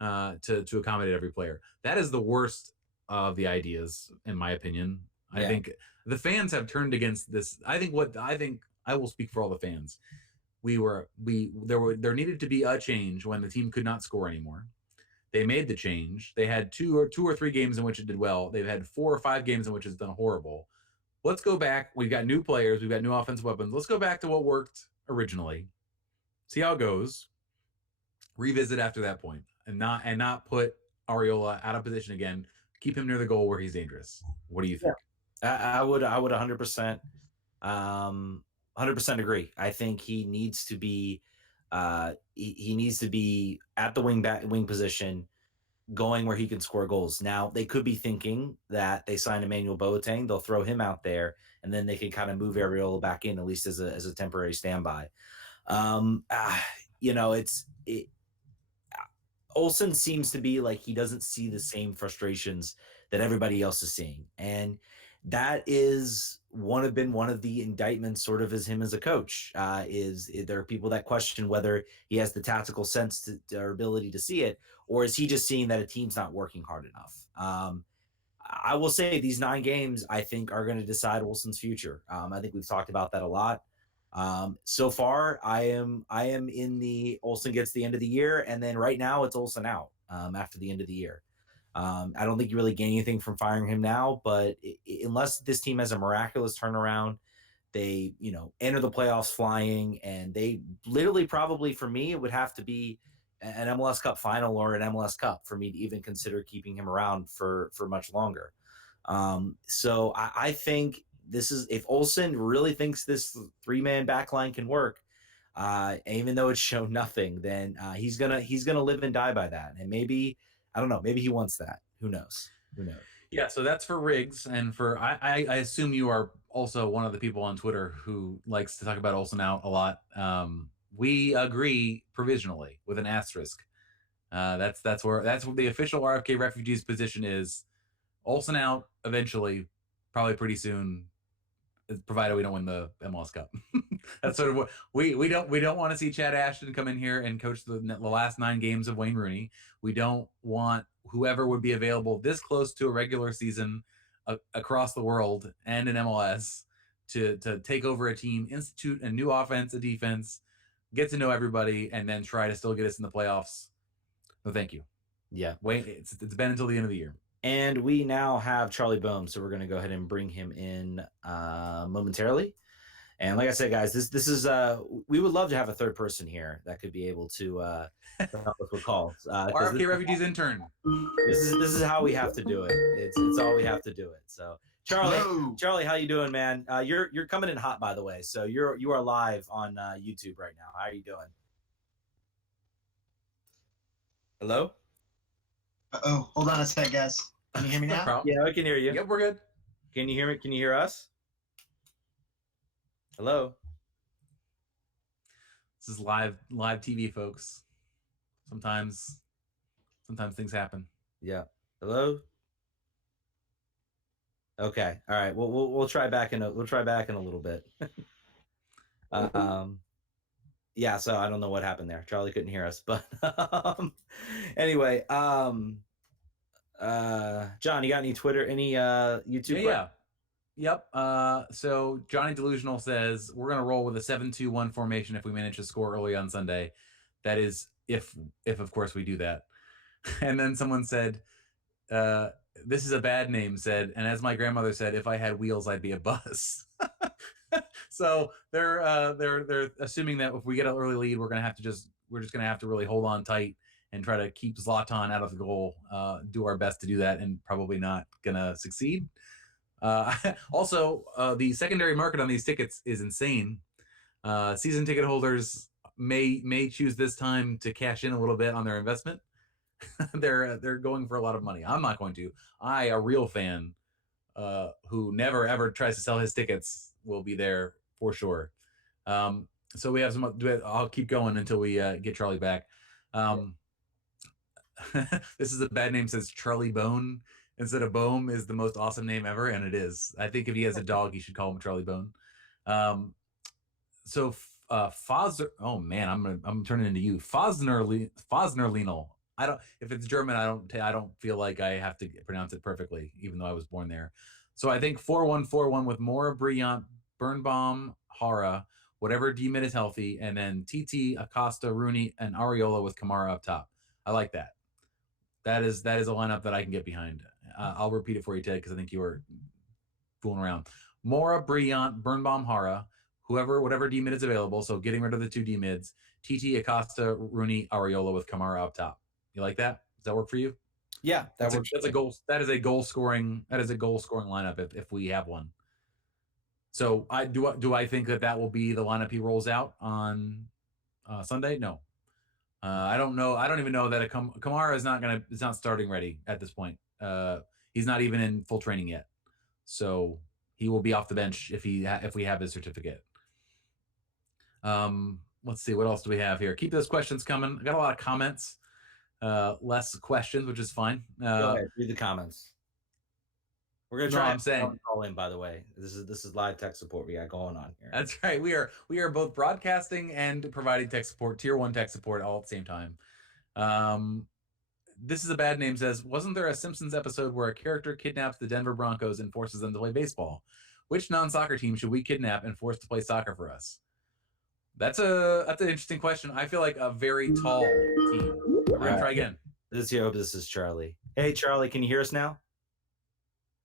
to accommodate every player. That is the worst of the ideas, in my opinion. I think the fans have turned against this. I think I will speak for all the fans. There needed to be a change when the team could not score anymore. They made the change. They had two or three games in which it did well. They've had 4 or 5 games in which it's done horrible. Let's go back. We've got new players. We've got new offensive weapons. Let's go back to what worked originally. See how it goes. Revisit after that point, and not put Areola out of position again. Keep him near the goal where he's dangerous. What do you think? I would 100%, 100% agree. I think he needs to be he needs to be at the wing position, going where he can score goals. Now they could be thinking that they signed Emmanuel Boateng, they'll throw him out there, and then they can kind of move Areola back in, at least as a temporary standby. Olsen seems to be like he doesn't see the same frustrations that everybody else is seeing, and that is one of the indictments, sort of, as him as a coach. Is there are people that question whether he has the tactical sense or ability to see it, or is he just seeing that a team's not working hard enough? I will say these 9 games, I think, are going to decide Olsen's future. I think we've talked about that a lot. So far, I am in the Olsen gets the end of the year, and then right now it's Olsen out after the end of the year. I don't think you really gain anything from firing him now, but unless this team has a miraculous turnaround, they enter the playoffs flying, and they literally, probably for me, it would have to be an MLS Cup final or an MLS Cup for me to even consider keeping him around for much longer. So I think this is, if Olsen really thinks this 3-man backline can work, even though it's shown nothing, then he's gonna live and die by that. And maybe, I don't know, maybe he wants that. Who knows? Yeah, so that's for Riggs, and for I assume you are also one of the people on Twitter who likes to talk about Olsen out a lot. We agree provisionally with an asterisk. That's what the official RFK Refugees position is. Olsen out eventually, probably pretty soon, provided we don't win the MLS Cup. That's sort of what we don't want to see Chad Ashton come in here and coach the last 9 games of Wayne Rooney. We don't want whoever would be available this close to a regular season across the world and in MLS to take over a team, institute a new offense, a defense, get to know everybody, and then try to still get us in the playoffs. No, thank you. Yeah, wait, it's been until the end of the year. And we now have Charlie Bohm, so we're going to go ahead and bring him in momentarily. And like I said, guys, this is we would love to have a third person here that could be able to help us with calls. RFK Refugees intern. This is how we have to do it. It's all we have to do it. So Charlie, how you doing, man? You're coming in hot, by the way. So you are live on YouTube right now. How are you doing? Hello? Oh, hold on a sec, guys. Can you hear me No now? problem. Yeah, we can hear you. Yep, we're good. Can you hear me? Can you hear us? Hello? This is live TV, folks. Sometimes things happen. Yeah. Hello? Okay. All right. We'll try back in a little bit. Yeah, so I don't know what happened there. Charlie couldn't hear us, but anyway, John, you got any Twitter, any YouTube? Yeah. Yep. So Johnny Delusional says we're gonna roll with a 7-2-1 formation if we manage to score early on Sunday. That is if of course we do that. And then someone said, this is a bad name, said, and as my grandmother said, if I had wheels, I'd be a bus. So they're assuming that if we get an early lead, we're just gonna have to really hold on tight and try to keep Zlatan out of the goal. Do our best to do that, and probably not gonna succeed. Also, the secondary market on these tickets is insane. Season ticket holders may choose this time to cash in a little bit on their investment. They're going for a lot of money. I'm not going to. A real fan who never ever tries to sell his tickets, will be there for sure. So we have some. I'll keep going until we get Charlie back. This is a bad name. Says Charlie Bone instead of Bohm is the most awesome name ever, and it is. I think if he has a dog, he should call him Charlie Bone. So Fosner. Oh man, I'm turning into you. Fosnerlinal. I don't. If it's German, I don't feel like I have to pronounce it perfectly, even though I was born there. So I think 4-1-4-1 with Mora, Brillant, Birnbaum, Hara, whatever D-mid is healthy, and then TT, Acosta, Rooney, and Areola with Kamara up top. I like that. That is a lineup that I can get behind. I'll repeat it for you, Ted, because I think you were fooling around. Mora, Brillant, Birnbaum, Hara, whatever D-mid is available. So getting rid of the two D-mids. TT, Acosta, Rooney, Areola with Kamara up top. You like that? Does that work for you? Yeah, that's a goal. That is a goal scoring lineup if we have one. So do I think that will be the lineup he rolls out on Sunday? No. I don't know. I don't even know that Kamara is not starting ready at this point. He's not even in full training yet. So he will be off the bench if we have his certificate. Let's see, what else do we have here? Keep those questions coming. I got a lot of comments. Less questions, which is fine. Go ahead, read the comments. We're gonna try. I'm saying call in. By the way, this is live tech support we got going on here. That's right. We are both broadcasting and providing tech support, tier 1 tech support, all at the same time. This is a bad name. Says, wasn't there a Simpsons episode where a character kidnaps the Denver Broncos and forces them to play baseball? Which non-soccer team should we kidnap and force to play soccer for us? That's an interesting question. I feel like a very tall team. We're gonna try again. This is Charlie. Hey, Charlie, can you hear us now?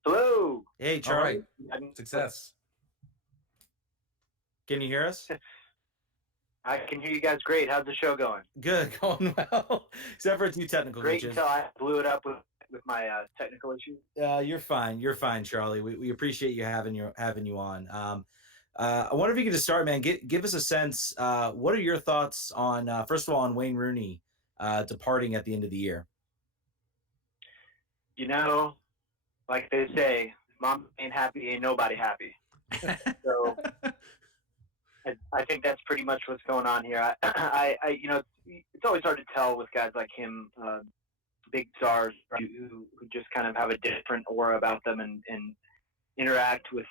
Hello. Hey, Charlie. All right. Success. Can you hear us? I can hear you guys great. How's the show going? Good, going well. Except for a few technical Great glitches. until I blew it up with my technical issues. You're fine. You're fine, Charlie. We appreciate you having you on. I wonder if you could just start, man. Give us a sense. What are your thoughts on first of all on Wayne Rooney departing at the end of the year? You know, like they say, mom ain't happy, ain't nobody happy. So I think that's pretty much what's going on here. I you know, it's always hard to tell with guys like him, big stars who just kind of have a different aura about them and interact with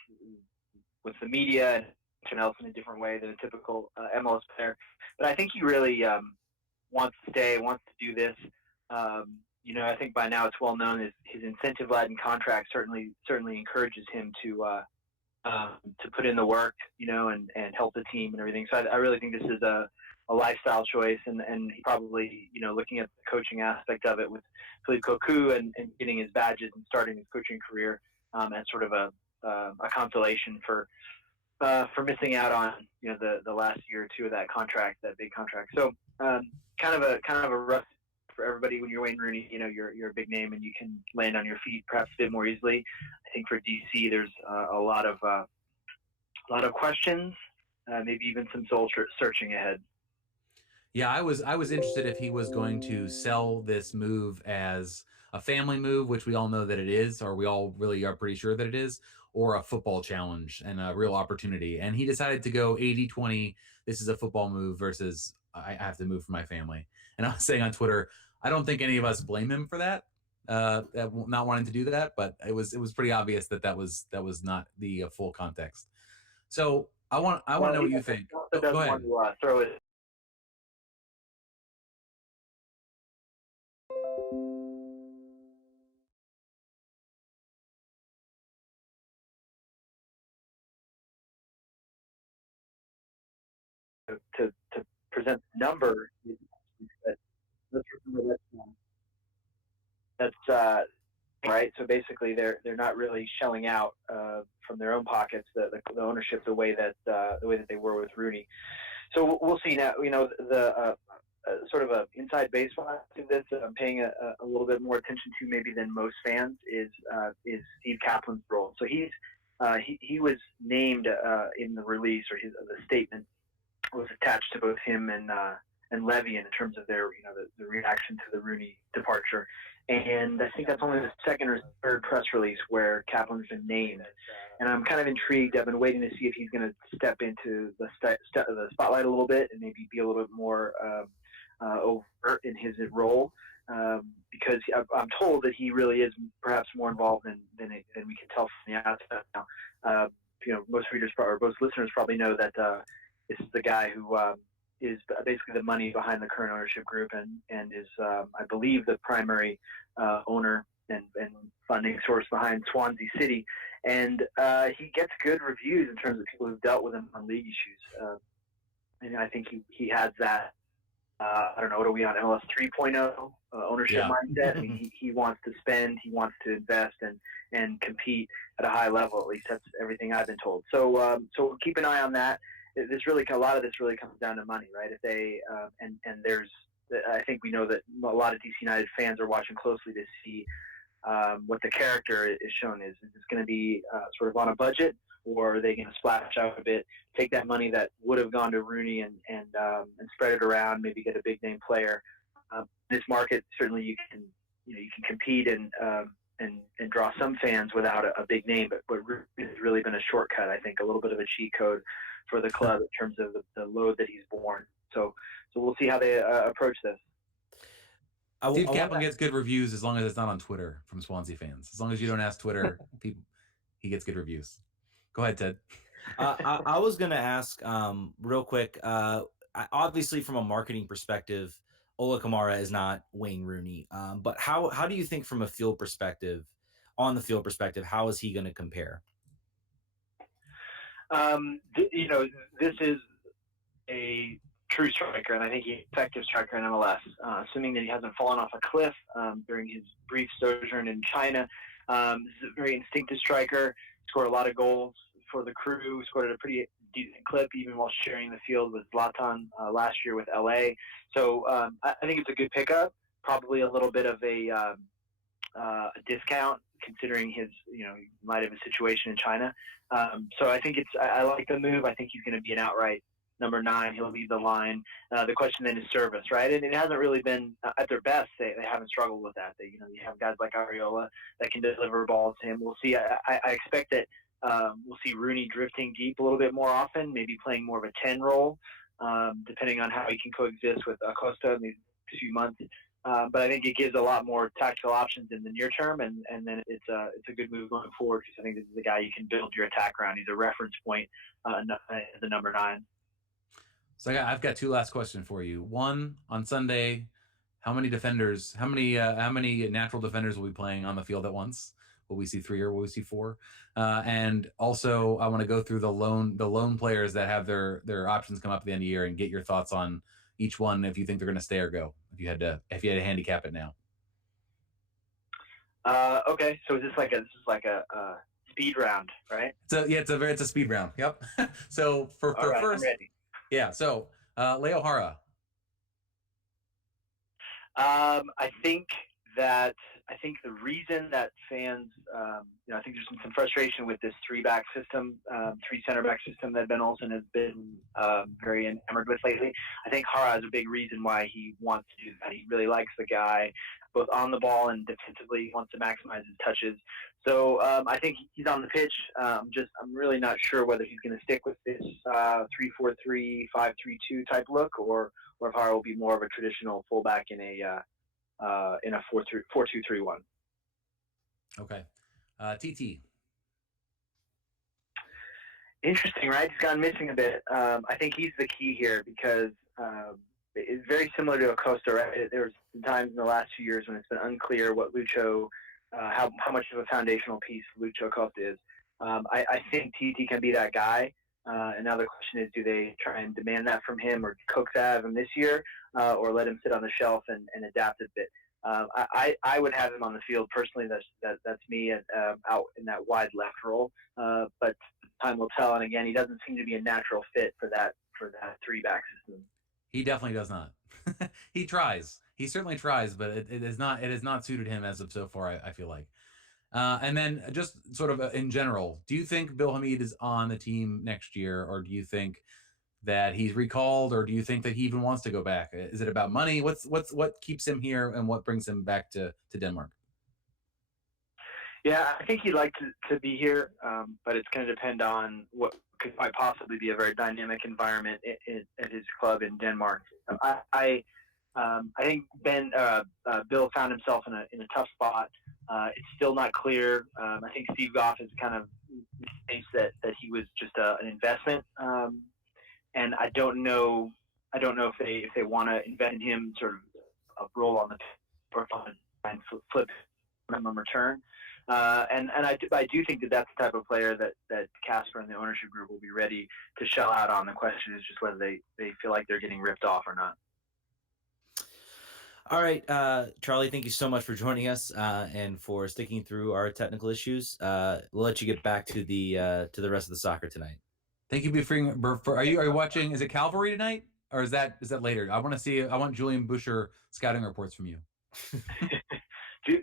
the media and everyone else in a different way than a typical MLS player. But I think he really wants to stay, wants to do this. You know, I think by now it's well known that his incentive-laden contract certainly encourages him to put in the work, you know, and help the team and everything. So I really think this is a lifestyle choice, and he probably, you know, looking at the coaching aspect of it with Philippe Cocu and getting his badges and starting his coaching career as sort of a consolation for for missing out on the last year or two of that contract, that big contract. So kind of a rough for everybody when you're Wayne Rooney. You're a big name and you can land on your feet perhaps a bit more easily. I think for DC, there's a lot of questions, maybe even some soul searching ahead. Yeah, I was interested if he was going to sell this move as a family move, which we all know that it is, or we all really are pretty sure that it is, or a football challenge and a real opportunity. And he decided to go 80-20. This is a football move versus I have to move for my family. And I was saying on Twitter, I don't think any of us blame him for that, not wanting to do that, but it was pretty obvious that was not the full context. So I want to know what you think. Go ahead. Want to throw it. To present the number, let's remember that's right. So basically, they're not really shelling out from their own pockets the ownership the way that they were with Rooney. So we'll see now. The sort of a inside baseball to this that I'm paying a little bit more attention to maybe than most fans is Steve Kaplan's role. So he was named in the release, or the statement was attached to both him and Levy in terms of their the reaction to the Rooney departure. And I think that's only the second or third press release where Kaplan's been named. And I'm kind of intrigued. I've been waiting to see if he's going to step into the spotlight a little bit and maybe be a little bit more overt in his role, because I'm told that he really is perhaps more involved than we can tell from the outside now. Most readers or most listeners probably know that this is the guy who is basically the money behind the current ownership group and is, I believe, the primary owner and funding source behind Swansea City. And he gets good reviews in terms of people who've dealt with him on league issues. And I think he has that, I don't know, what are we on, MLS 3.0 ownership mindset? I mean, he wants to spend, he wants to invest and compete at a high level. At least that's everything I've been told. So keep an eye on that. A lot of this really comes down to money, right? If they and there's, I think we know that a lot of DC United fans are watching closely to see what the character is shown is. Is this going to be sort of on a budget, or are they going to splash out a bit, take that money that would have gone to Rooney and spread it around, maybe get a big name player? This market, certainly you can compete and draw some fans without a big name, but it's really been a shortcut. I think a little bit of a cheat code for the club in terms of the load that he's borne. So we'll see how they approach this. Steve Kaplan gets good reviews as long as it's not on Twitter from Swansea fans. As long as you don't ask Twitter, he gets good reviews. Go ahead, Ted. I was going to ask real quick. Obviously, from a marketing perspective, Ola Kamara is not Wayne Rooney. But how do you think from a field perspective, how is he going to compare? This is a true striker, and I think he's an effective striker in MLS, assuming that he hasn't fallen off a cliff during his brief sojourn in China. This is a very instinctive striker, scored a lot of goals for the Crew, scored at a pretty decent clip, even while sharing the field with Zlatan last year with LA. So I think it's a good pickup, probably a little bit of a discount considering his, might have a situation in China. So I think I like the move. I think he's going to be an outright number 9. He'll lead the line. The question then is service, right? And it hasn't really been at their best. They haven't struggled with that. You have guys like Ariola that can deliver balls to him. We'll see. I expect that we'll see Rooney drifting deep a little bit more often, maybe playing more of a 10 role, depending on how he can coexist with Acosta in these few months. But I think it gives a lot more tactical options in the near term, and then it's a good move going forward, because I think this is a guy you can build your attack around. He's a reference point as the number 9. So I've got 2 last questions for you. One, on Sunday, how many natural defenders will be playing on the field at once? Will we see 3 or will we see 4? And also, I want to go through the loan players that have their options come up at the end of the year and get your thoughts on each one, if you think they're going to stay or go, if you had to handicap it now. Okay, so is this like a speed round, right? So yeah, it's a speed round. Yep. So for All right, first, I'm ready. yeah. So Leo Hara. I think the reason that fans, I think there's some frustration with this three-back system, three center-back system that Ben Olsen has been very enamored with lately. I think Hara is a big reason why he wants to do that. He really likes the guy, both on the ball and defensively. He wants to maximize his touches. So I think he's on the pitch. I'm really not sure whether he's going to stick with this 3-4-3, 5-3-2 type look, or if Hara will be more of a traditional fullback in a 4-2-3-1. Okay. TT. Interesting, right? He's gone missing a bit. I think he's the key here because it's very similar to Acosta, right? There's times in the last few years when it's been unclear what Lucho, how much of a foundational piece Lucho Acosta is. I think TT can be that guy. And now the question is, do they try and demand that from him or coax out of him this year, or let him sit on the shelf and adapt a bit? I would have him on the field personally. That's me out in that wide left role. But time will tell. And again, he doesn't seem to be a natural fit for that three-back system. He definitely does not. He tries. He certainly tries, but it has not suited him as of so far. I feel like. And then just sort of in general, do you think Bill Hamid is on the team next year, or do you think that he's recalled, or do you think that he even wants to go back? Is it about money? What keeps him here, and what brings him back to Denmark? Yeah, I think he'd like to be here, but it's going to depend on what could quite possibly be a very dynamic environment at his club in Denmark. I think Bill found himself in a tough spot. It's still not clear. I think Steve Goff has kind of thinks that he was just an investment, and I don't know if they want to invest in him, sort of a role on the or and flip minimum return. And I do think that that's the type of player that Casper and the ownership group will be ready to shell out on. The question is just whether they feel like they're getting ripped off or not. All right, Charlie, thank you so much for joining us and for sticking through our technical issues. We'll let you get back to the rest of the soccer tonight. Thank you. Are you watching? Is it Calvary tonight, or is that later? I want Julian Boucher scouting reports from you.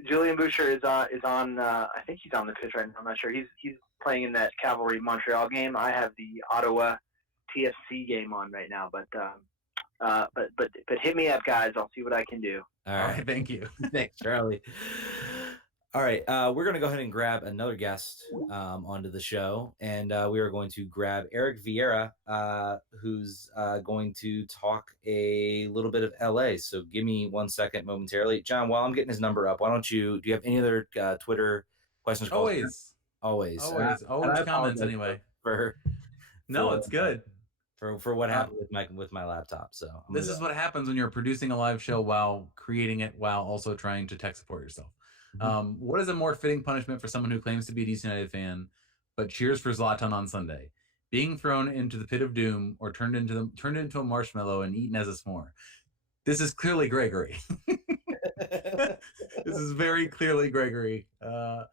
Julian Boucher is on. I think he's on the pitch right now. I'm not sure. He's playing in that Cavalry Montreal game. I have the Ottawa TFC game on right now, but hit me up, guys. I'll see what I can do. All right. Thank you. Thanks, Charlie. All right, we're going to go ahead and grab another guest onto the show, and we are going to grab Eric Vieira, who's going to talk a little bit of LA. So give me 1 second momentarily. John, while I'm getting his number up, do you have any other Twitter questions? Always comments anyway. No, it's good. For what happened with my laptop. So this is what happens when you're producing a live show while creating it while also trying to tech support yourself. Mm-hmm. What is a more fitting punishment for someone who claims to be a DC United fan but cheers for Zlatan on Sunday? Being thrown into the pit of doom or turned into a marshmallow and eaten as a s'more? This is clearly Gregory. This is very clearly Gregory. That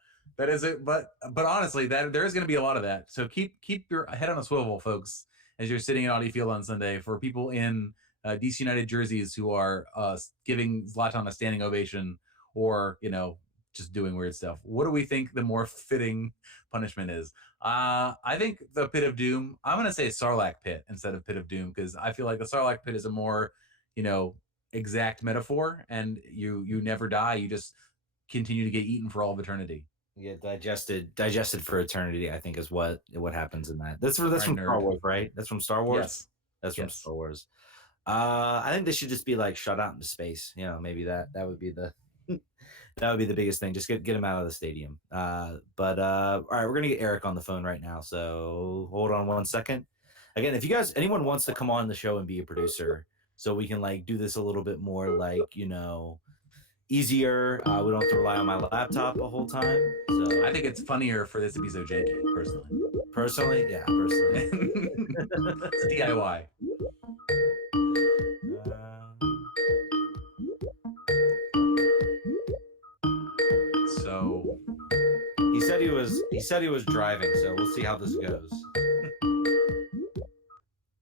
is it. But honestly, that there is going to be a lot of that. So keep your head on a swivel, folks, as you're sitting at Audi Field on Sunday. For people in DC United jerseys who are giving Zlatan a standing ovation, or just doing weird stuff. What do we think the more fitting punishment is? I think the pit of doom. I'm going to say Sarlacc pit instead of pit of doom, because I feel like the Sarlacc pit is a more, exact metaphor, and you never die. You just continue to get eaten for all of eternity. You get digested for eternity, I think is what happens in that. That's from Star Wars, right? That's from Star Wars? Yes. That's from Star Wars. I think they should just be like shut out into space. Maybe that would be the that would be the biggest thing. Just get him out of the stadium. All right, we're gonna get Eric on the phone right now. So hold on 1 second. Again, if anyone wants to come on the show and be a producer, so we can do this a little bit more easier. We don't have to rely on my laptop the whole time. So I think it's funnier for this to be so janky, personally. Yeah. It's DIY. He's said he was driving, so we'll see how this goes.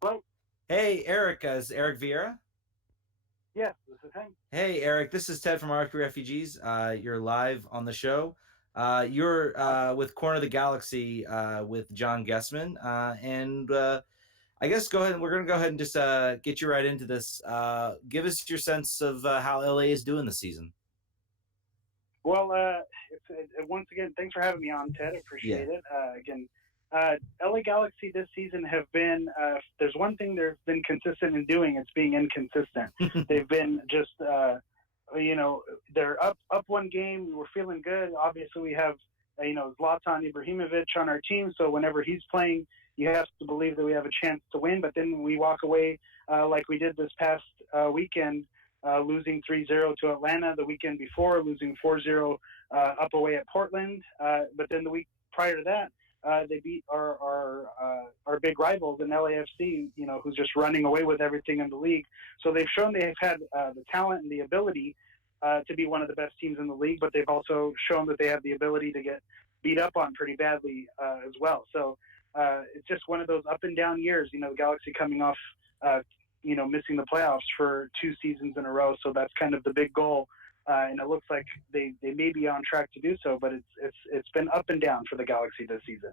Hello? Hey, Eric, is Eric Vieira? Yes, this is him. Hey, Eric, this is Ted from RFK Refugees. You're live on the show. You're with Corner of the Galaxy with John Guessman. I guess go ahead. We're going to go ahead and just get you right into this. Give us your sense of how LA is doing this season. Well, once again, thanks for having me on, Ted. I appreciate it. Again, LA Galaxy this season have been, there's one thing they've been consistent in doing, it's being inconsistent. They've been just, they're up one game. We're feeling good. Obviously, we have, Zlatan Ibrahimovic on our team, so whenever he's playing, you have to believe that we have a chance to win. But then we walk away like we did this past weekend, losing 3-0 to Atlanta. The weekend before, losing 4-0 up away at Portland. But then the week prior to that, they beat our big rivals in LAFC, who's just running away with everything in the league. So they've shown they've had the talent and the ability to be one of the best teams in the league, but they've also shown that they have the ability to get beat up on pretty badly as well. So it's just one of those up and down years, the Galaxy coming off, missing the playoffs for 2 seasons in a row. So that's kind of the big goal. And it looks like they may be on track to do so, but it's been up and down for the Galaxy this season.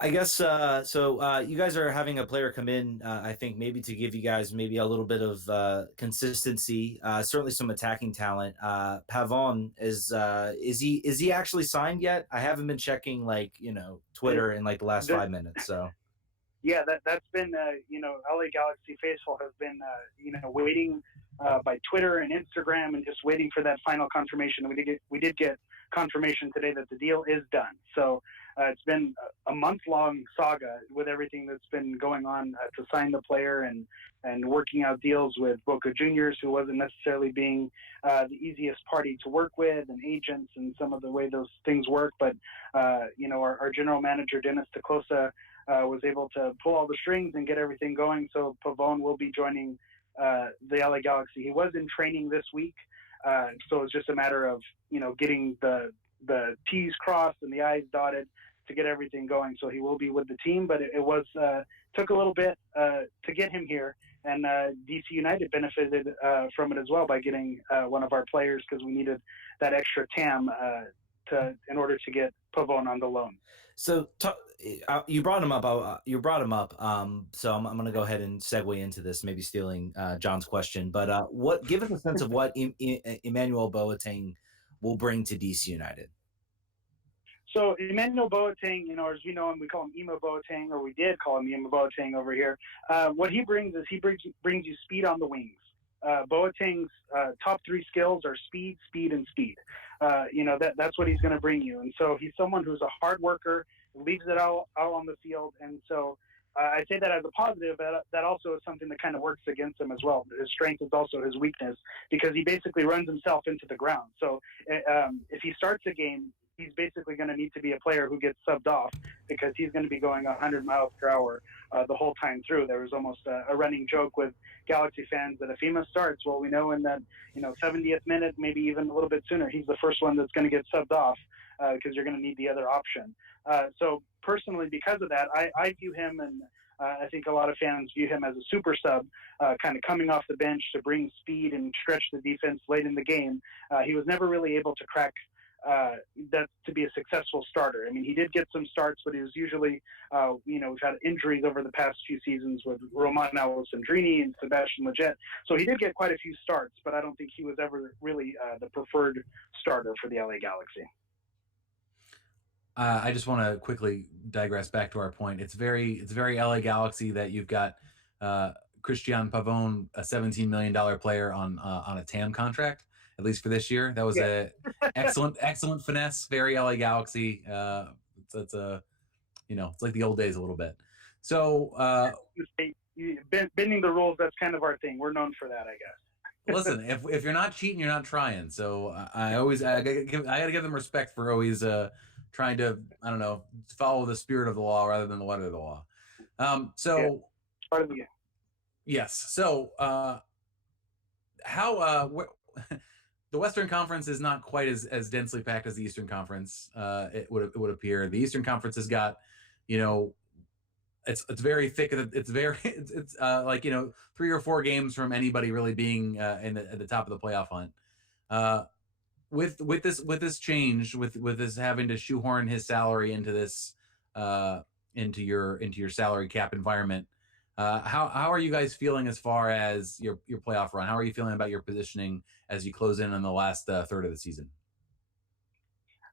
I guess so. You guys are having a player come in, I think, maybe to give you guys maybe a little bit of consistency. Certainly some attacking talent. Pavon is he actually signed yet? I haven't been checking Twitter in the last 5 minutes. So yeah, that's been LA Galaxy faithful have been waiting by Twitter and Instagram and just waiting for that final confirmation. We did get confirmation today that the deal is done. So it's been a month-long saga with everything that's been going on to sign the player and working out deals with Boca Juniors, who wasn't necessarily being the easiest party to work with, and agents and some of the way those things work. But our general manager Dennis Teclosa was able to pull all the strings and get everything going. So Pavon will be joining the LA Galaxy. He was in training this week, so it's just a matter of getting the T's crossed and the I's dotted to get everything going. So he will be with the team, but it was took a little bit to get him here, and DC United benefited from it as well by getting one of our players, because we needed that extra TAM in order to get Pavon on the loan. So you brought him up. So I'm going to go ahead and segue into this, maybe stealing John's question. But give us a sense of what Emmanuel Boateng will bring to DC United. So Emmanuel Boateng, as we know him, we call him Emo Boateng, or we did call him Emo Boateng over here. What he brings is he brings you speed on the wings. Boateng's top 3 skills are speed, and speed. That's what he's going to bring you. And so he's someone who's a hard worker, leaves it all out on the field. And so I say that as a positive. That also is something that kind of works against him as well. His strength is also his weakness, because he basically runs himself into the ground. So if he starts a game, he's basically going to need to be a player who gets subbed off, because he's going to be going 100 miles per hour the whole time through. There was almost a running joke with Galaxy fans that if Ema starts, well, we know in that 70th minute, maybe even a little bit sooner, he's the first one that's going to get subbed off, because you're going to need the other option. So personally, because of that, I view him, and I think a lot of fans view him as a super sub, kind of coming off the bench to bring speed and stretch the defense late in the game. He was never really able to crack that to be a successful starter. I mean, he did get some starts, but he was usually, we've had injuries over the past few seasons with Roman Alessandrini and Sebastian Lletget. So he did get quite a few starts, but I don't think he was ever really the preferred starter for the LA Galaxy. I just want to quickly digress back to our point. It's very LA Galaxy that you've got Christian Pavon, a $17 million player on a TAM contract, at least for this year. That was a excellent finesse, very LA Galaxy. It's like the old days a little bit. So bending the rules, that's kind of our thing. We're known for that, I guess. Listen, if you're not cheating, you're not trying. So I gotta give them respect for always trying to, follow the spirit of the law rather than the letter of the law. Part of the game. Yes. So the Western Conference is not quite as densely packed as the Eastern Conference. It would appear the Eastern Conference has got, it's very thick. It's very it's like 3 or 4 games from anybody really being at the top of the playoff hunt. With this change, with this having to shoehorn his salary into this into your salary cap environment, how are you guys feeling as far as your playoff run? How are you feeling about your positioning as you close in on the last third of the season?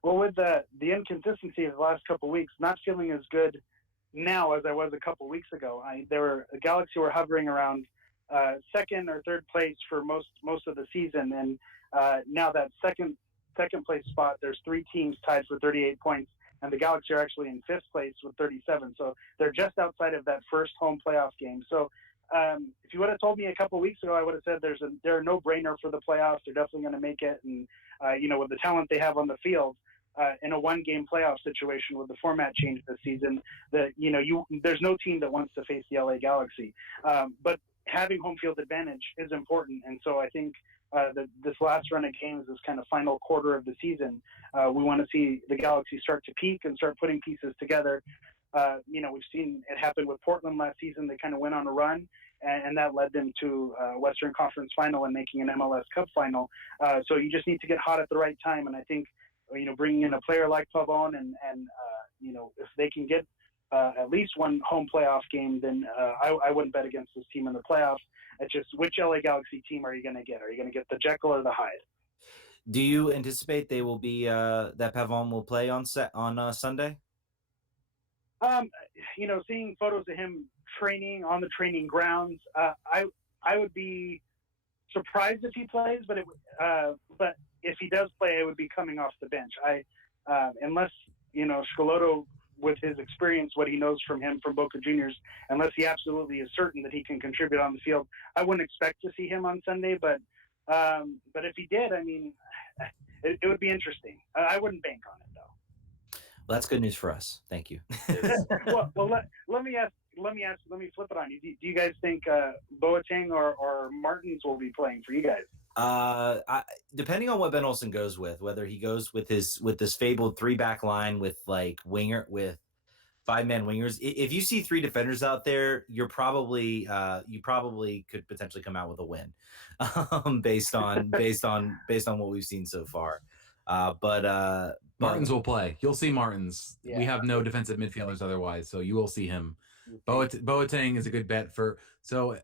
Well, with the inconsistency of the last couple of weeks, not feeling as good now as I was a couple of weeks ago. The Galaxy were hovering around second or third place for most of the season, and now that second place spot, there's 3 teams tied for 38 points, and the Galaxy are actually in 5th place with 37. So they're just outside of that first home playoff game. So if you would have told me a couple of weeks ago, I would have said they're a no-brainer for the playoffs. They're definitely going to make it, and with the talent they have on the field. In a one-game playoff situation with the format change this season, there's no team that wants to face the LA Galaxy. But having home field advantage is important, and so I think this last run of games, this kind of final quarter of the season, we want to see the Galaxy start to peak and start putting pieces together. We've seen it happen with Portland last season. They kind of went on a run, and that led them to Western Conference final and making an MLS Cup final. So you just need to get hot at the right time, and I think bringing in a player like Pavon and if they can get at least one home playoff game, then I wouldn't bet against this team in the playoffs. It's just, which LA Galaxy team are you going to get? Are you going to get the Jekyll or the Hyde? Do you anticipate they will be that Pavon will play on Sunday? Seeing photos of him training on the training grounds, I would be surprised if he plays, but if he does play, it would be coming off the bench. Unless Schelotto, with his experience, what he knows from Boca Juniors, unless he absolutely is certain that he can contribute on the field, I wouldn't expect to see him on Sunday. But if he did, I mean, it would be interesting. I wouldn't bank on it though. Well, that's good news for us. Thank you. well, let me flip it on you. Do you guys think Boateng or Martins will be playing for you guys? Depending on what Ben Olsen goes with, whether he goes with this fabled 3-back line with 5-man wingers. If you see 3 defenders out there, you probably could potentially come out with a win, based on what we've seen so far. But Martins will play. You'll see Martins. Yeah. We have no defensive midfielders otherwise, so you will see him. Boateng is a good bet for. So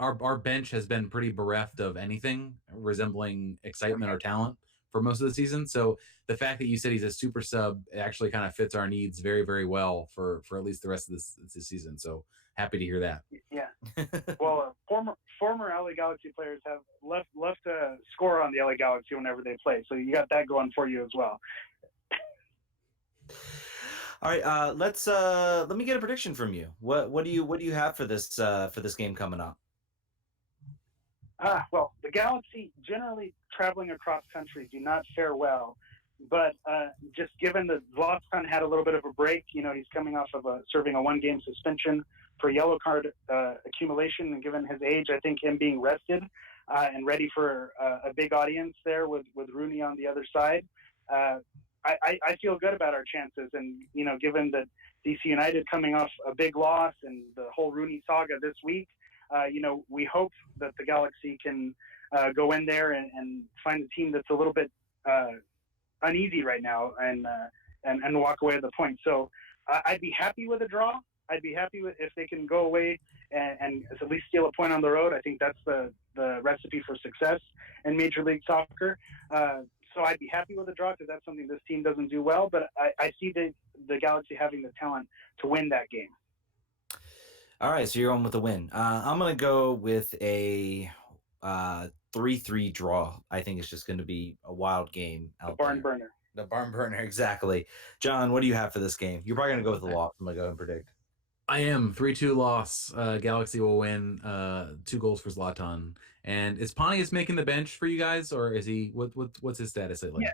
our bench has been pretty bereft of anything resembling excitement or talent for most of the season. So the fact that you said he's a super sub actually kind of fits our needs very, very well for at least the rest of this season. So happy to hear that. Yeah. Well, former LA Galaxy players have left to score on the LA Galaxy whenever they play. So you got that going for you as well. All right, let me get a prediction from you. What do you have for this game coming up? Well, the Galaxy generally traveling across country do not fare well, but just given that Zlatan had a little bit of a break, he's coming off of serving a 1-game suspension for yellow card accumulation, and given his age, I think him being rested and ready for a big audience there with Rooney on the other side, I feel good about our chances. And given that DC United coming off a big loss and the whole Rooney saga this week, we hope that the Galaxy can go in there and find a team that's a little bit uneasy right now and walk away with the point. So I'd be happy with a draw. I'd be happy if they can go away and at least steal a point on the road. I think that's the recipe for success in Major League Soccer. So I'd be happy with a draw because that's something this team doesn't do well. But I see the Galaxy having the talent to win that game. All right, so you're on with a win. I'm going to go with a 3-3 draw. I think it's just going to be a wild game out there. Burner. The barn burner, exactly. John, what do you have for this game? You're probably going to go with the loss. I'm going to go and predict. I am 3-2 loss. Galaxy will win. 2 goals for Zlatan. And is Pontius making the bench for you guys, or is he? What's his status lately?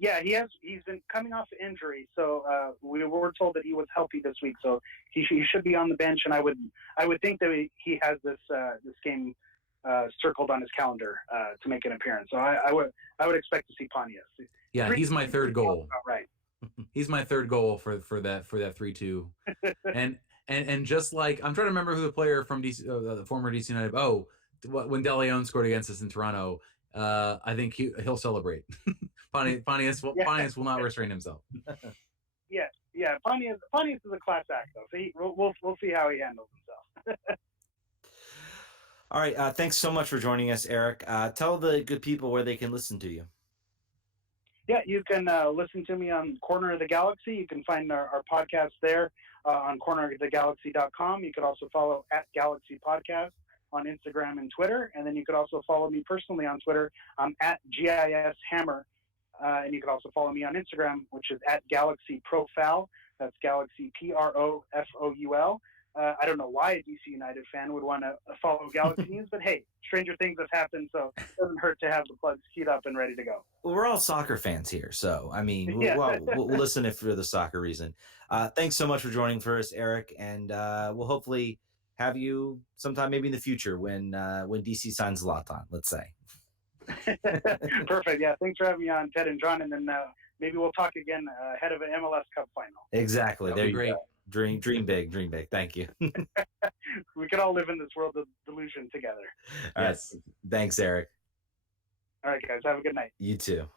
Yeah, he's been coming off an injury, so we were told that he was healthy this week, so he should be on the bench. And I would think that he has this game circled on his calendar to make an appearance. So I would expect to see Pontius. Yeah, he's my third goal. Right. He's my third goal for that 3-2. and just like I'm trying to remember who the player from DC, the former DC United. Oh, when De Leon scored against us in Toronto, I think he'll celebrate. Pontius will not restrain himself. Yeah. Pontius is a class act though. So we'll see how he handles himself. All right. Thanks so much for joining us, Eric. Tell the good people where they can listen to you. Yeah, you can listen to me on Corner of the Galaxy. You can find our podcast there on cornerofthegalaxy.com. You could also follow @Galaxy Podcast on Instagram and Twitter. And then you could also follow me personally on Twitter. I'm @GIS Hammer. And you can also follow me on Instagram, which is @GalaxyProfoul. That's Galaxy Profoul. I don't know why a DC United fan would want to follow Galaxy News, but hey, stranger things have happened, so it doesn't hurt to have the plugs queued up and ready to go. Well, we're all soccer fans here, so I mean, Yeah. we'll listen if for the soccer reason. Thanks so much for joining for us, Eric, and we'll hopefully have you sometime maybe in the future when DC signs Zlatan, let's say. Perfect. Yeah, thanks for having me on, Ted and Jon, and then maybe we'll talk again ahead of an MLS Cup final. Exactly. That'd There be you great. go. Dream big. Thank you. We can all live in this world of delusion together. Yes. Thanks, Eric. All right, guys. Have a good night. You too.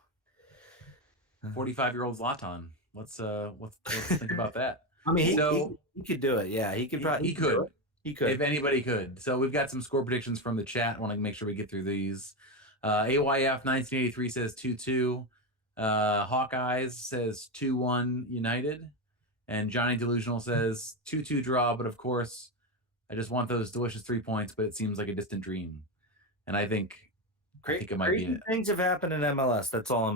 45-year-old Zlatan. Let's think about that. I mean, So- he could do it. Yeah, he could probably. He could. He could. If anybody could. So we've got some score predictions from the chat. I want to make sure we get through these. AYF 1983 says 2-2. Hawkeyes says 2-1 United. And Johnny Delusional says 2-2 draw, but of course, I just want those delicious 3 points, but it seems like a distant dream. And I think it might be Crazy it. things have happened in MLS. That's all I'm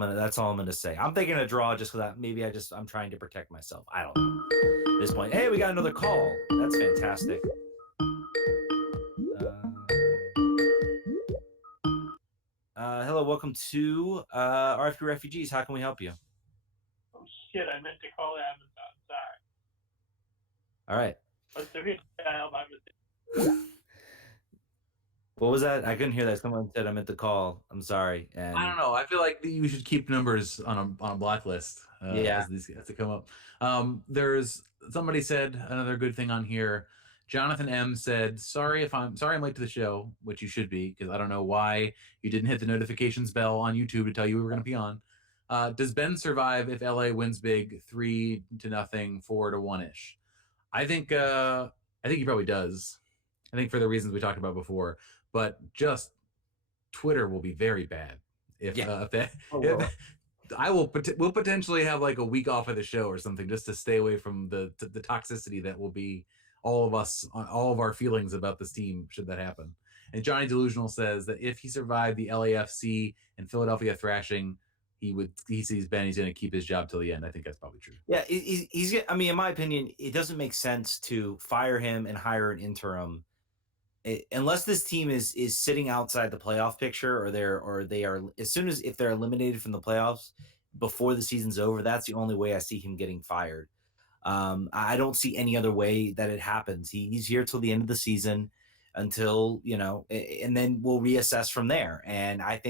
gonna say. I'm thinking a draw just because I'm trying to protect myself. I don't know. At this point, hey, we got another call. That's fantastic. Hello, welcome to RFP Refugees. How can we help you? Oh shit! I meant to call Amazon. Sorry. All right. But they're here to dial my What was that? I couldn't hear that. Someone said I meant to call. I'm sorry. And I don't know. I feel like you should keep numbers on a blacklist Yeah. as these have to come up. There's somebody said another good thing on here. Jonathan M said, sorry I'm late to the show, which you should be, because I don't know why you didn't hit the notifications bell on YouTube to tell you we were going to be on. Does Ben survive if LA wins big 3-0, 4-1-ish? I think he probably does. I think for the reasons we talked about before, but just Twitter will be very bad if we'll potentially have like a week off of the show or something just to stay away from the toxicity that will be all of us, all of our feelings about this team should that happen. And Johnny Delusional says that if he survived the LAFC and Philadelphia thrashing, he sees Ben, he's going to keep his job till the end. I think that's probably true. Yeah, he's. I mean, in my opinion, it doesn't make sense to fire him and hire an interim, unless this team is sitting outside the playoff picture, or they are if they're eliminated from the playoffs before the season's over. That's the only way I see him getting fired. I don't see any other way that it happens. He's here till the end of the season, until and then we'll reassess from there. And I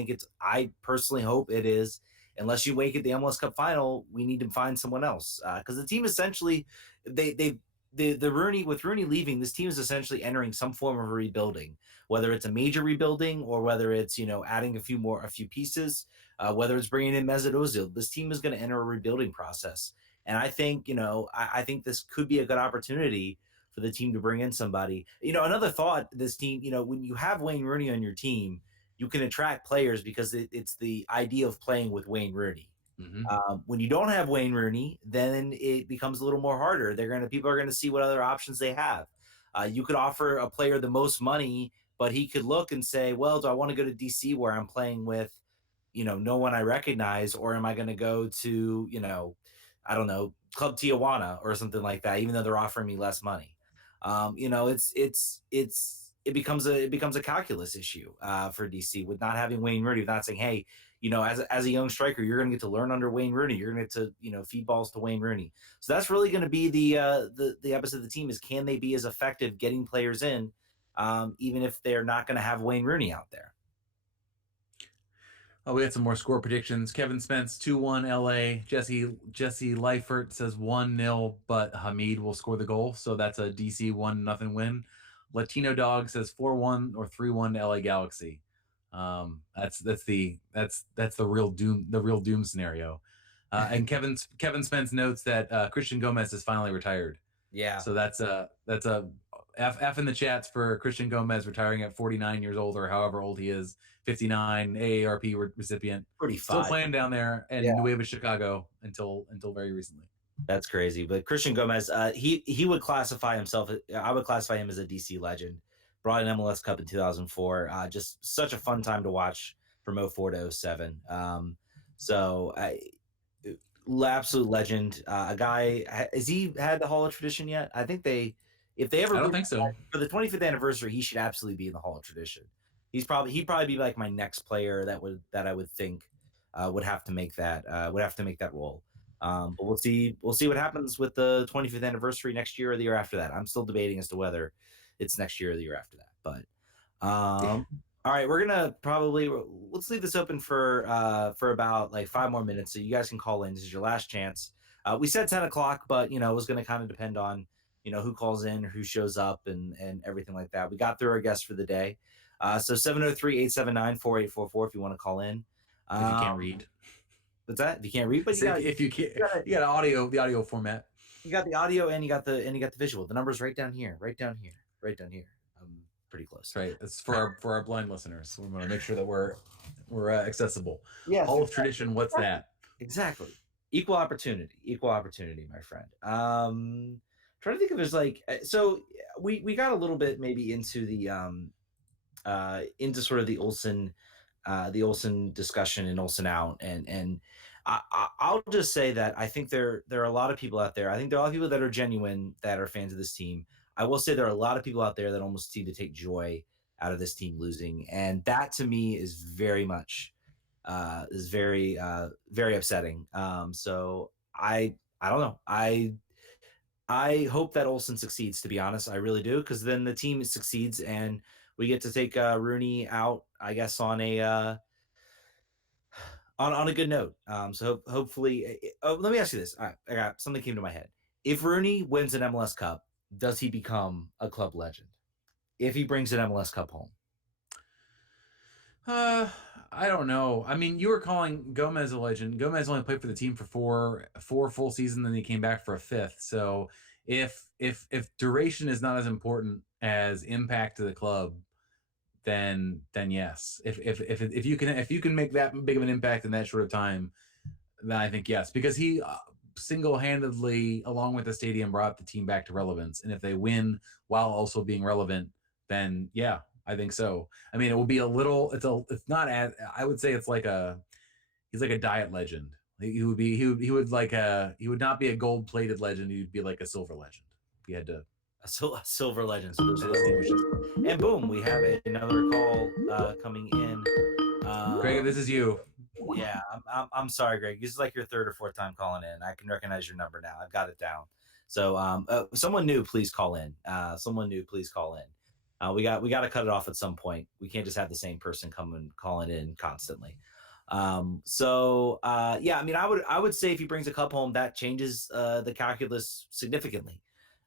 personally hope it is. Unless you wake at the MLS Cup final, we need to find someone else, because the team essentially, the Rooney, with Rooney leaving, this team is essentially entering some form of rebuilding, whether it's a major rebuilding or whether it's adding a few pieces, whether it's bringing in Mesut Ozil. This team is going to enter a rebuilding process, and I think I think this could be a good opportunity for the team to bring in somebody. Another thought: this team, when you have Wayne Rooney on your team, you can attract players because it's the idea of playing with Wayne Rooney. Mm-hmm. When you don't have Wayne Rooney, then it becomes a little more harder. People are going to see what other options they have. You could offer a player the most money, but he could look and say, well, do I want to go to DC where I'm playing with, no one I recognize, or am I going to go to, I don't know, Club Tijuana or something like that, even though they're offering me less money? It becomes a calculus issue for DC with not having Wayne Rooney, with not saying, hey, as a young striker, you're going to get to learn under Wayne Rooney. You're going to get to, feed balls to Wayne Rooney. So that's really going to be the episode of the team is, can they be as effective getting players in even if they're not going to have Wayne Rooney out there. Oh, we got some more score predictions. Kevin Spence 2-1 LA. Jesse Leifert says 1-0, but Hamid will score the goal, so that's a DC 1-0 win. Latino Dog says 4-1 or 3-1 LA Galaxy. That's the real doom scenario. And Kevin Spence notes that Christian Gomez is finally retired. Yeah. So that's a F in the chats for Christian Gomez retiring at 49 years old or however old he is, 59, AARP recipient. Pretty Still playing down there in Nueva Chicago until very recently. That's crazy. But Christian Gomez, he would classify himself. I would classify him as a DC legend. Brought an MLS Cup in 2004. Just such a fun time to watch from 04 to 07. Absolute legend. A guy. Has he had the Hall of Tradition yet? I think if they ever. I don't think so. For the 25th anniversary, he should absolutely be in the Hall of Tradition. He'd probably be like my next player that I would think would have to make that role. But we'll see what happens with the 25th anniversary next year or the year after that. I'm still debating as to whether it's next year or the year after that. But all right, we're gonna let's leave this open for about like 5 more minutes, so you guys can call in. This is your last chance. We said 10 o'clock, but it was going to kind of depend on who calls in, who shows up, and everything like that. We got through our guests for the day. So 703-879-4844 if you want to call in. If you can't read. What's that? If you can't read, but you got the audio format. You got the audio and you got the visual. The number's right down here. Pretty close. Right. It's for our blind listeners. We want to make sure that we're accessible. Yes. Hall of Tradition. What's that? Exactly. Equal opportunity, my friend. Trying to think of there's so we got a little bit maybe into the into sort of the Olsen discussion and Olsen out, and I'll just say that I think there are a lot of people out there. I think there are a lot of people that are genuine, that are fans of this team. I will say there are a lot of people out there that almost seem to take joy out of this team losing, and that to me is very much very upsetting. So I don't know. I hope that Olsen succeeds, to be honest. I really do, because then the team succeeds and we get to take Rooney out, I guess, on a good note. So hopefully, let me ask you this. All right, I got something came to my head. If Rooney wins an MLS Cup, does he become a club legend? If he brings an MLS Cup home? I don't know. I mean, you were calling Gomez a legend. Gomez only played for the team for four full seasons, then he came back for a fifth. So if duration is not as important as impact to the club, then yes. If you can make that big of an impact in that short of time, then I think yes, because he single-handedly, along with the stadium, brought the team back to relevance. And if they win while also being relevant, then yeah, I think so. I mean, it will be it's not as, I would say he's like a diet legend. He would not be a gold-plated legend. He'd be like a silver legend. He had to a silver legend. So and boom, we have another call coming in. Greg, this is you. Yeah, I'm sorry, Greg. This is like your third or fourth time calling in. I can recognize your number now. I've got it down. So someone new, please call in. We got to cut it off at some point. We can't just have the same person calling in constantly. Yeah, I mean, I would say if he brings a cup home, that changes the calculus significantly.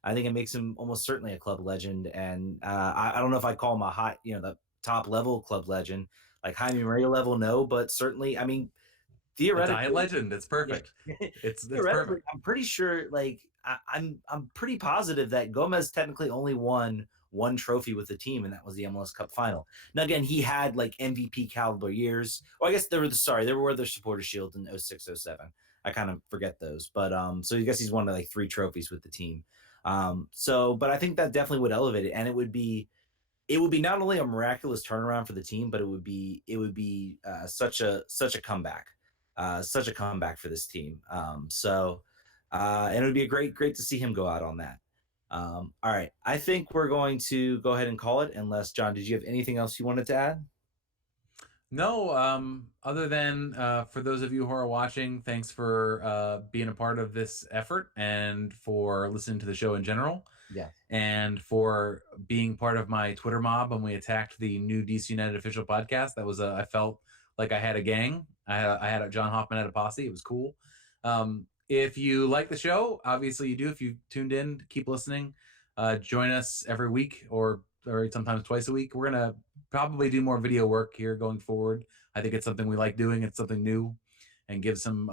I think it makes him almost certainly a club legend, and I don't know if I call him a high, the top level club legend, like Jaime Maria level, no, but certainly, I mean, theoretically, a diet legend. It's perfect. Yeah. It's perfect. I'm pretty sure, I'm pretty positive that Gomez technically only won one trophy with the team, and that was the MLS Cup final. Now, again, he had MVP caliber years. Well, I guess there were the Supporter Shield in 06, 07. I kind of forget those, but so I guess he's won 3 trophies with the team. But I think that definitely would elevate it, and it would be not only a miraculous turnaround for the team, but it would be such a comeback, for this team. And it would be great to see him go out on that. All right, I think we're going to go ahead and call it. Unless, John, did you have anything else you wanted to add? No, other than for those of you who are watching, thanks for being a part of this effort and for listening to the show in general. Yeah. and for being part of my Twitter mob when we attacked the new DC United official podcast. That was I felt like I had a gang. I had a John Hoffman had a posse. It was cool. If you like the show, obviously you do. If you tuned in, keep listening. Join us every week or sometimes twice a week. We're gonna probably do more video work here going forward. I think it's something we like doing. It's something new, and give some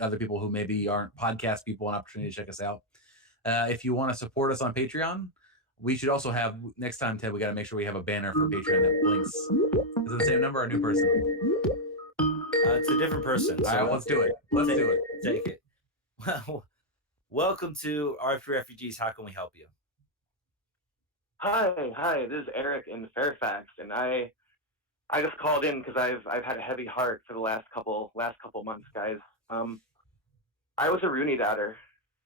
other people who maybe aren't podcast people an opportunity to check us out. If you want to support us on Patreon, we should also have next time, Ted. We got to make sure we have a banner for Patreon that blinks. Is it the same number or a new person? It's a different person. All right, let's do it. Let's do it. Take it. Well, welcome to RFK Refugees. How can we help you? Hi. This is Eric in Fairfax, and I just called in because I've had a heavy heart for the last couple months, guys. I was a Rooney doubter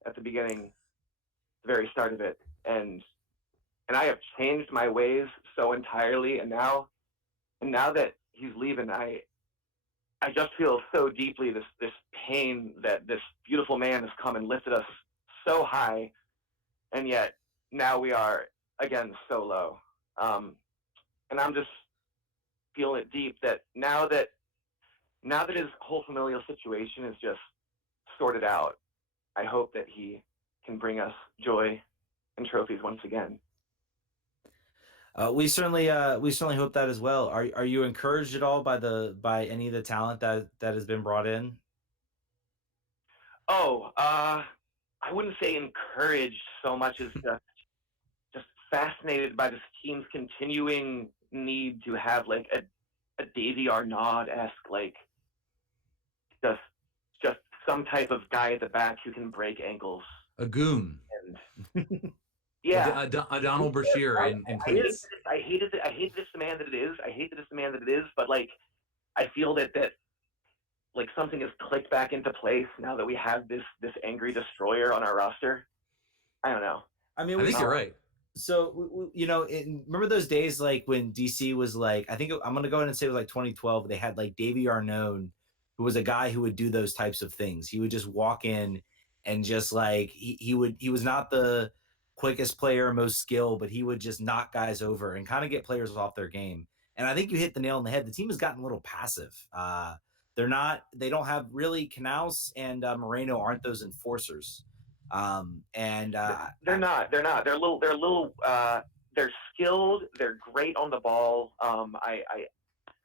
at the beginning, the very start of it, and I have changed my ways so entirely, and now that he's leaving, I just feel so deeply this pain that this beautiful man has come and lifted us so high, and yet now we are again so low. And I'm just feeling it deep that now that his whole familial situation is just sorted out, I hope that he can bring us joy and trophies once again. We certainly hope that as well. Are you encouraged at all by any of the talent that has been brought in? I wouldn't say encouraged so much as just fascinated by this team's continuing need to have like a Davy Arnaud-esque, like just some type of guy at the back who can break ankles. A goon. And yeah, a Donald Brashear in cleats. I hate this the man that it is. I hate that it's the man that it is. But like, I feel that like something has clicked back into place now that we have this angry destroyer on our roster. I don't know. I mean, I think you're right. So remember those days like when DC was like, I think I'm gonna go ahead and say it was like 2012. They had like Davy Arnaud, who was a guy who would do those types of things. He would just walk in and just like he was not the quickest player, most skilled, but he would just knock guys over and kind of get players off their game. And I think you hit the nail on the head. The team has gotten a little passive. They don't have really Canals and Moreno aren't those enforcers. They're not. They're skilled. They're great on the ball. I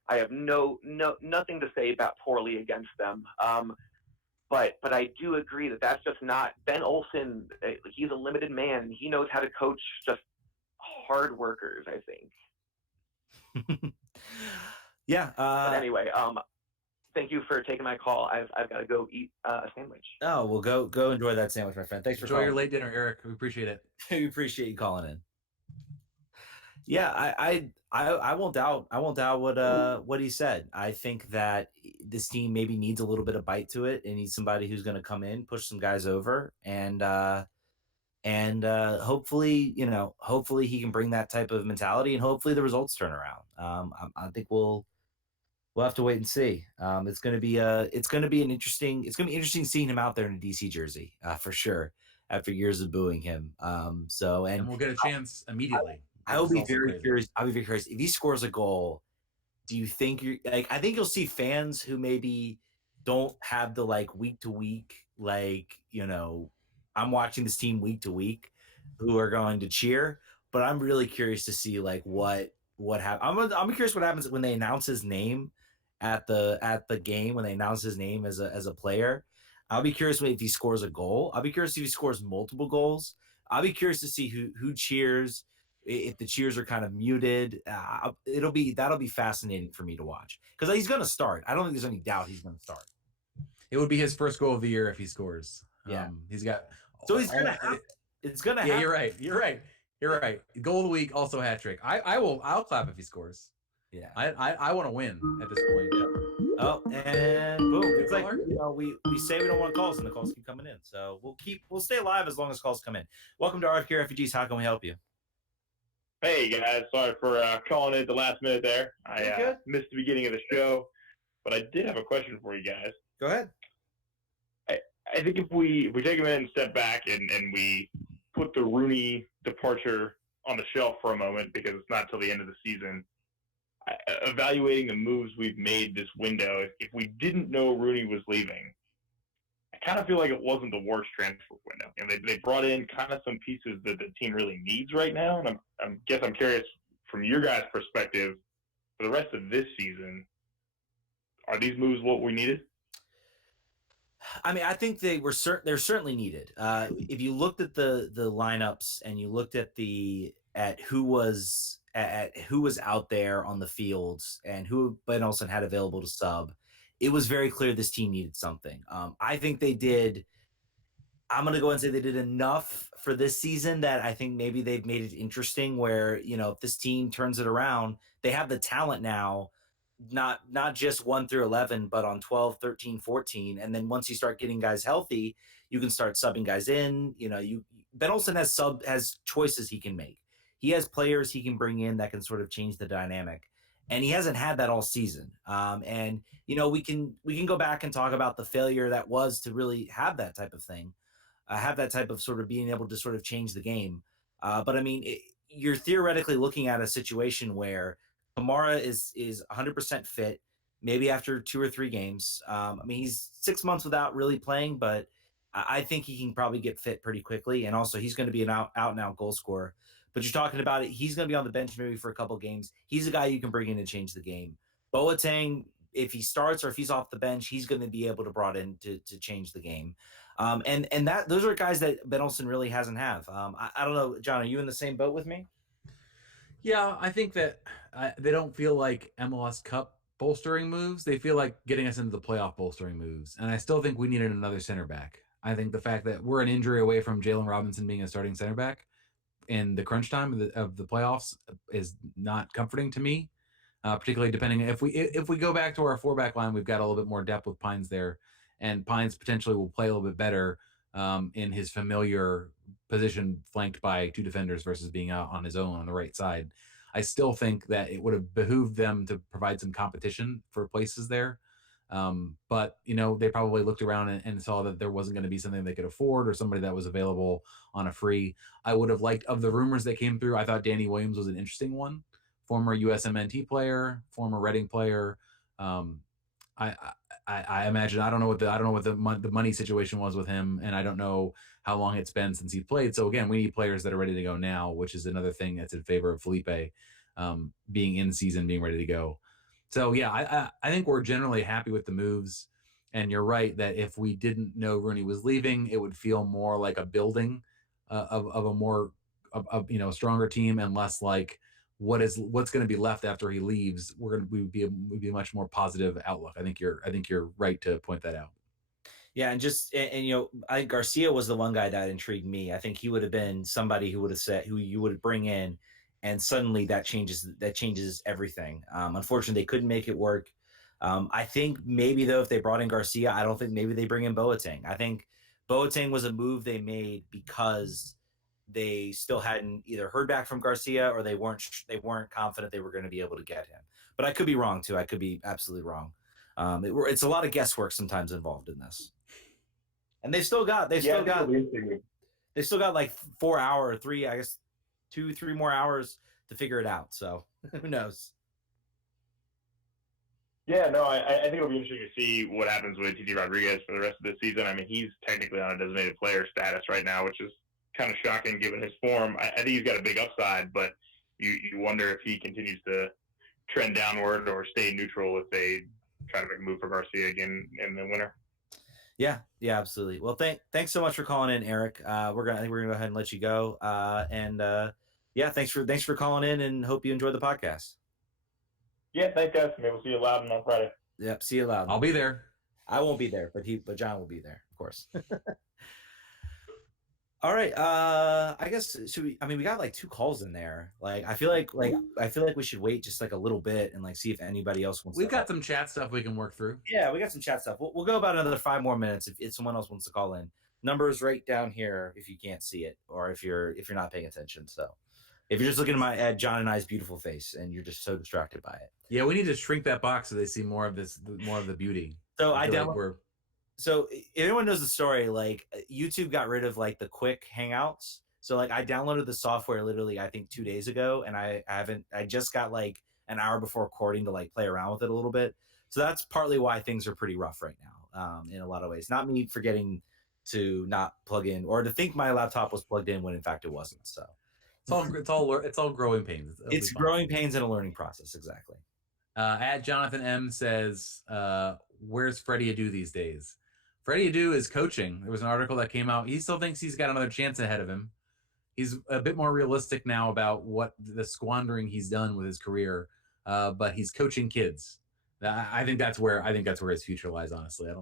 have nothing to say about poorly against them. But I do agree that that's just not Ben Olsen. He's a limited man. He knows how to coach just hard workers, I think. Yeah. But anyway, thank you for taking my call. I've got to go eat a sandwich. Oh, well, go enjoy that sandwich, my friend. Thanks for enjoy calling. your late dinner, Eric. We appreciate it. We appreciate you calling in. Yeah, I won't doubt what he said. I think that this team maybe needs a little bit of bite to it and needs somebody who's going to come in, push some guys over, and hopefully he can bring that type of mentality, and hopefully the results turn around. I think we'll have to wait and see. It's going to be interesting seeing him out there in a DC jersey for sure after years of booing him. And we'll get a chance immediately. I'll be very curious. If he scores a goal, do you think you're like? I think you'll see fans who maybe don't have the like week to week, like I'm watching this team week to week, who are going to cheer. But I'm really curious to see like what happens. I'm curious what happens when they announce his name at the game, when they announce his name as a player. I'll be curious if he scores a goal. I'll be curious if he scores multiple goals. I'll be curious to see who cheers. If the cheers are kind of muted, that'll be fascinating for me to watch because he's going to start. I don't think there's any doubt he's going to start. It would be his first goal of the year if he scores. Yeah, he's got. So he's gonna. It's gonna. Yeah, happen. You're right. Goal of the week, also hat trick. I'll clap if he scores. Yeah, I want to win at this point. Oh, and boom! It's like we say we don't want calls, and the calls keep coming in. So we'll stay alive as long as calls come in. Welcome to RFK Refugees. How can we help you? Hey guys, sorry for calling in at the last minute there. I missed the beginning of the show, but I did have a question for you guys. Go ahead. I think if we take a minute and step back and we put the Rooney departure on the shelf for a moment because it's not till the end of the season. Evaluating the moves we've made this window, if we didn't know Rooney was leaving, I kind of feel like it wasn't the worst transfer window. And they brought in kind of some pieces that the team really needs right now. And I'm curious from your guys' perspective for the rest of this season, are these moves what we needed? I mean, I think they're certainly needed. If you looked at the lineups and you looked at who was out there on the fields and who Ben Olsen had available to sub, it was very clear this team needed something. I think they did. I'm going to go and say they did enough for this season that I think maybe they've made it interesting where, if this team turns it around, they have the talent now, not just 1 through 11, but on 12, 13, 14. And then once you start getting guys healthy, you can start subbing guys in. Ben Olsen has choices he can make. He has players he can bring in that can sort of change the dynamic. And he hasn't had that all season. And we can go back and talk about the failure that was to really have that type of thing. Have that type of sort of being able to sort of change the game. But I mean, you're theoretically looking at a situation where Kamara is 100% fit, maybe after 2 or 3 games. I mean, he's 6 months without really playing, but I think he can probably get fit pretty quickly. And also he's going to be an out and out goal scorer. But you're talking about it. He's going to be on the bench maybe for a couple games. He's a guy you can bring in and change the game. Boateng, if he starts or if he's off the bench, he's going to be able to brought in to change the game. And those are guys that Ben Olsen really hasn't have. I don't know, John, are you in the same boat with me? Yeah, I think that they don't feel like MLS Cup bolstering moves. They feel like getting us into the playoff bolstering moves. And I still think we needed another center back. I think the fact that we're an injury away from Jalen Robinson being a starting center back in the crunch time of the playoffs is not comforting to me, particularly depending if we go back to our 4-back line, we've got a little bit more depth with Pines there, and Pines potentially will play a little bit better in his familiar position, flanked by 2 defenders versus being out on his own on the right side. I still think that it would have behooved them to provide some competition for places there. But they probably looked around and saw that there wasn't going to be something they could afford or somebody that was available on a free. I would have liked, of the rumors that came through, I thought Danny Williams was an interesting one. Former USMNT player, former Reading player. I imagine, I don't know what the money situation was with him, and I don't know how long it's been since he played. So again, we need players that are ready to go now, which is another thing that's in favor of Felipe being in season, being ready to go. So yeah, I think we're generally happy with the moves. And you're right that if we didn't know Rooney was leaving, it would feel more like a building of a more stronger team, and less like what's going to be left after he leaves. We'd be a much more positive outlook. I think you're right to point that out. Yeah, and I think Garcia was the one guy that intrigued me. I think he would have been somebody who you would bring in, and suddenly that changes everything. Unfortunately, they couldn't make it work. I think maybe though, if they brought in Garcia, I don't think maybe they bring in Boateng. I think Boateng was a move they made because they still hadn't either heard back from Garcia, or they weren't confident they were going to be able to get him. But I could be wrong too. I could be absolutely wrong. It's a lot of guesswork sometimes involved in this. And they still got like 4 hours, 3, I guess 2-3 more hours to figure it out. So who knows? Yeah, no, I think it'll be interesting to see what happens with Titi Rodriguez for the rest of the season. I mean, he's technically on a designated player status right now, which is kind of shocking given his form. I think he's got a big upside, but you wonder if he continues to trend downward or stay neutral if they try to make a move for Garcia again in the winter. Yeah, absolutely. Well, thanks so much for calling in, Eric. We're gonna go ahead and let you go. Thanks for calling in, and hope you enjoyed the podcast. Yeah, thanks guys. Maybe we'll see you loud on Friday. Yep, see you loud. I'll be there. I won't be there, but John will be there, of course. All right. I guess we got like 2 calls in there. Like I feel like we should wait just like a little bit and like see if anybody else wants. We've got some chat stuff we can work through. Yeah, we got some chat stuff. We'll go about another 5 more minutes if someone else wants to call in. Number is right down here if you can't see it, or if you're not paying attention. So if you're just looking at John and I's beautiful face and you're just so distracted by it. Yeah, we need to shrink that box so they see more of the beauty. So So if anyone knows the story, like YouTube got rid of like the quick hangouts. So like I downloaded the software literally I think 2 days ago, and I just got like an hour before recording to like play around with it a little bit. So that's partly why things are pretty rough right now, in a lot of ways. Not me forgetting to not plug in or to think my laptop was plugged in when in fact it wasn't. So it's all growing pains. it's growing pains and a learning process. Exactly. At Jonathan M says, where's Freddie Adu these days? Freddie Adu is coaching. There was an article that came out. He still thinks he's got another chance ahead of him. He's a bit more realistic now about what the squandering he's done with his career, but he's coaching kids. I think that's where his future lies. Honestly, I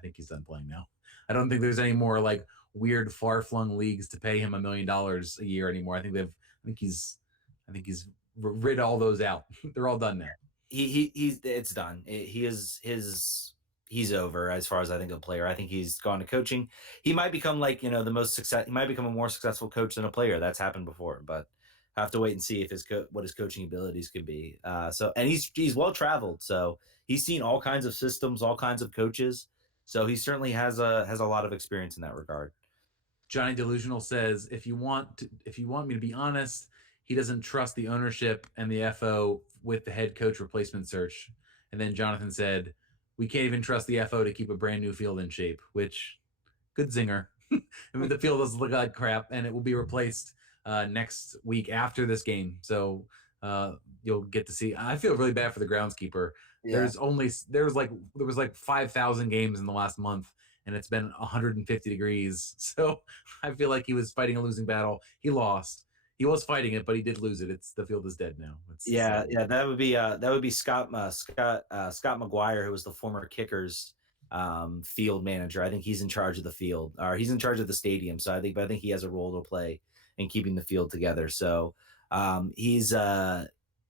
think he's done playing now. I don't think there's any more like weird far-flung leagues to pay him $1 million a year anymore. I think he's rid all those out. They're all done now. It's done. He's over as far as I think a player. I think he's gone to coaching. He might become like, he might become a more successful coach than a player. That's happened before, but I have to wait and see if what his coaching abilities could be. And he's well traveled, so he's seen all kinds of systems, all kinds of coaches. So he certainly has a lot of experience in that regard. Johnny Delusional says, if you want me to be honest, he doesn't trust the ownership and the FO with the head coach replacement search. And then Jonathan said, we can't even trust the FO to keep a brand new field in shape, which, good zinger. I mean, the field does look like crap, and it will be replaced next week after this game. So you'll get to see. I feel really bad for the groundskeeper. Yeah. There was like 5,000 games in the last month, and it's been 150 degrees. So I feel like he was fighting a losing battle. He lost. He was fighting it, but he did lose it. The field is dead now. That would be Scott McGuire, who was the former Kickers field manager. I think he's in charge of the field, or he's in charge of the stadium. So I think he has a role to play in keeping the field together. So he's kind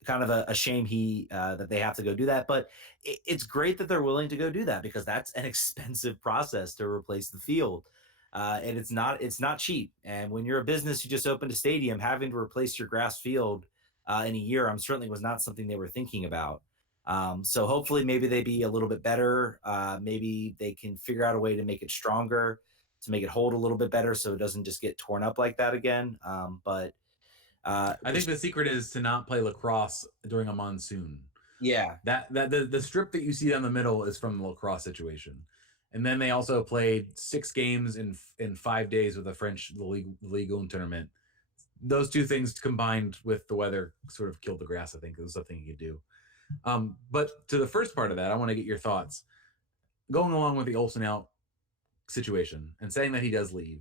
of a shame that they have to go do that, but it's great that they're willing to go do that, because that's an expensive process to replace the field. And it's not cheap. And when you're a business who just opened a stadium, having to replace your grass field in a year, certainly was not something they were thinking about. So hopefully maybe they be a little bit better. Maybe they can figure out a way to make it stronger, to make it hold a little bit better, so it doesn't just get torn up like that again. But I think the secret is to not play lacrosse during a monsoon. Yeah, that the strip that you see down the middle is from the lacrosse situation. And then they also played 6 games in 5 days with the French Ligue 1 tournament. Those two things combined with the weather sort of killed the grass. I think it was something you could do. But to the first part of that, I want to get your thoughts. Going along with the Olsen out situation and saying that he does leave,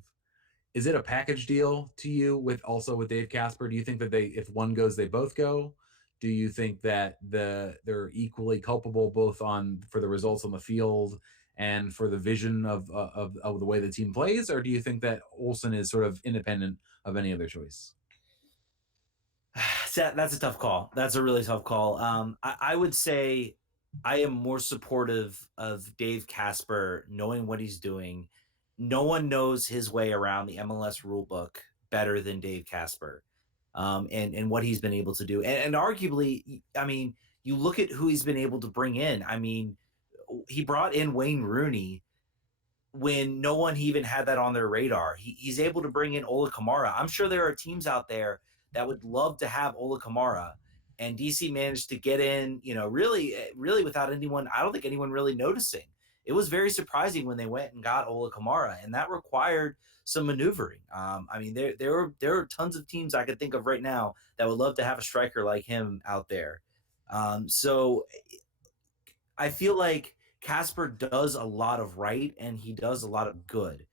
is it a package deal to you with Dave Casper? Do you think that if one goes, they both go? Do you think that they're equally culpable both for the results on the field and for the vision of the way the team plays, or do you think that Olsen is sort of independent of any other choice? That's a tough call. That's a really tough call. I would say I am more supportive of Dave Casper knowing what he's doing. No one knows his way around the MLS rulebook better than Dave Casper, and what he's been able to do. And arguably, I mean, you look at who he's been able to bring in. I mean, he brought in Wayne Rooney when no one even had that on their radar. He's able to bring in Ola Kamara. I'm sure there are teams out there that would love to have Ola Kamara, and DC managed to get in, really without anyone. I don't think anyone really noticing. It was very surprising when they went and got Ola Kamara, and that required some maneuvering. I mean, there are tons of teams I could think of right now that would love to have a striker like him out there. So I feel like Casper does a lot of right, and he does a lot of good.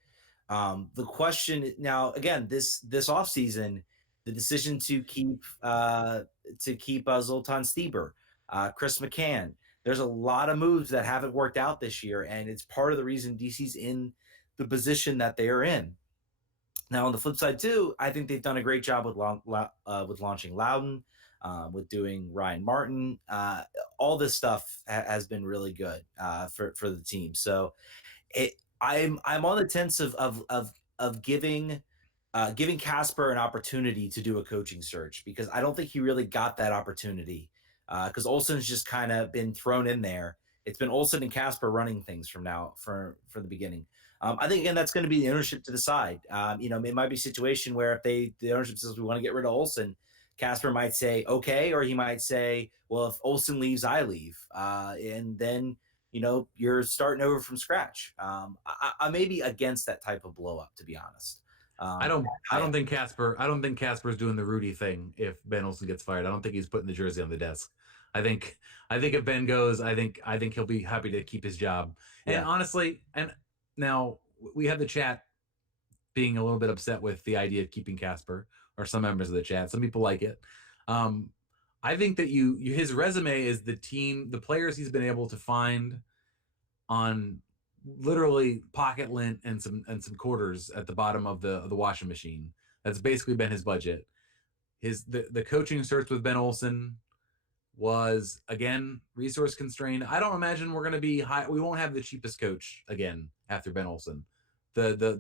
The question now, again, this offseason, the decision to keep Zoltan Stieber, Chris McCann. There's a lot of moves that haven't worked out this year, and it's part of the reason DC's in the position that they are in. Now, on the flip side too, I think they've done a great job with launching Loudon, with doing Ryan Martin. All this stuff has been really good for the team. So I'm on the tense of giving Casper an opportunity to do a coaching search, because I don't think he really got that opportunity, because Olsen's just kind of been thrown in there, It's been Olsen and Casper running things from now for the beginning. I think again that's going to be the ownership to decide. It might be a situation where if the ownership says we want to get rid of Olsen, Casper might say okay, or he might say, well, if Olsen leaves, I leave, and then you're starting over from scratch. I may be against that type of blow up, to be honest. I don't think Casper's doing the Rudy thing if Ben Olsen gets fired. I don't think he's putting the jersey on the desk. I think if Ben goes, I think he'll be happy to keep his job. And honestly, and now we have the chat being a little bit upset with the idea of keeping Casper, or some members of the chat. Some people like it. I think that his resume is the players he's been able to find on literally pocket lint and some quarters at the bottom of the washing machine. That's basically been his budget. The coaching search with Ben Olsen was, again, resource constrained. I don't imagine we're going to be high. We won't have the cheapest coach again after Ben Olsen. The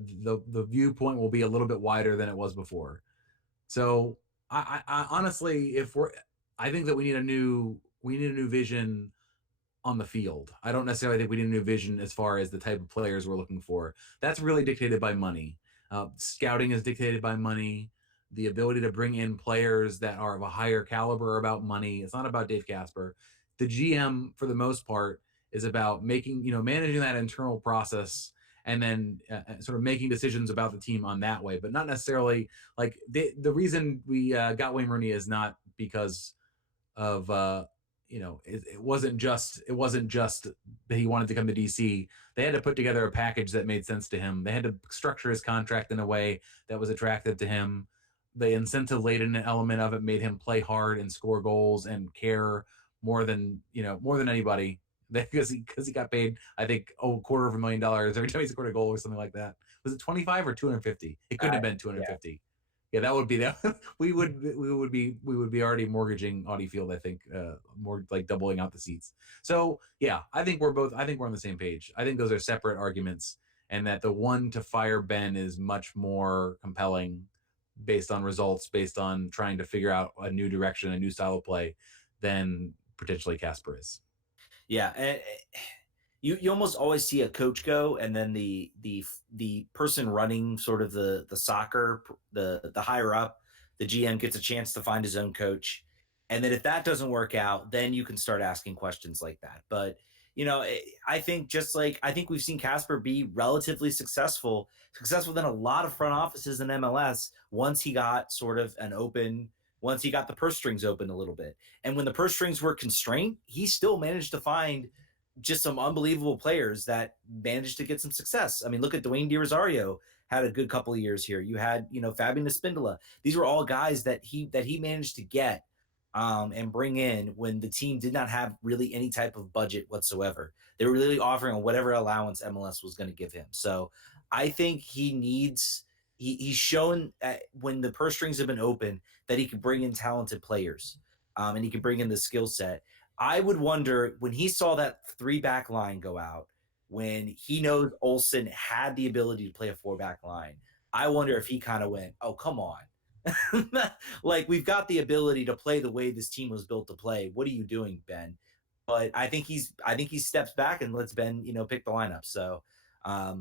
viewpoint will be a little bit wider than it was before. So I honestly, I think that we need a new vision on the field. I don't necessarily think we need a new vision as far as the type of players we're looking for. That's really dictated by money. Scouting is dictated by money. The ability to bring in players that are of a higher caliber about money. It's not about Dave Casper. The GM, for the most part, is about managing that internal process and then sort of making decisions about the team on that way, but not necessarily like the reason we got Wayne Rooney is not because of it wasn't just that he wanted to come to DC. They had to put together a package that made sense to him. They had to structure his contract in a way that was attractive to him. The incentive laden element of it made him play hard and score goals and care more than anybody, because he got paid, I think, $250,000 every time he scored a goal or something like that. Was it 25 or 250? It couldn't have been 250. Yeah, that would be that. we would be already mortgaging Audi Field, I think, more like doubling out the seats. So yeah, I think we're on the same page. I think those are separate arguments, and that the one to fire Ben is much more compelling based on results, based on trying to figure out a new direction, a new style of play, than potentially Casper is. Yeah, and you almost always see a coach go, and then the person running sort of the soccer, the higher up, the GM gets a chance to find his own coach, and then if that doesn't work out, then you can start asking questions like that. But I think we've seen Casper be relatively successful than a lot of front offices in MLS once he got once he got the purse strings open a little bit. And when the purse strings were constrained, he still managed to find just some unbelievable players that managed to get some success. I mean, look at Dwayne De Rosario, had a good couple of years here. You had, Fabian Espindola. These were all guys that he managed to get and bring in when the team did not have really any type of budget whatsoever. They were really offering whatever allowance MLS was going to give him. So I think he's shown when the purse strings have been open that he can bring in talented players, and he can bring in the skill set. I would wonder, when he saw that 3-back line go out, when he knows Olsen had the ability to play a 4-back line, I wonder if he kind of went, oh, come on. Like, we've got the ability to play the way this team was built to play. What are you doing, Ben? But I think he steps back and lets Ben, pick the lineup. So I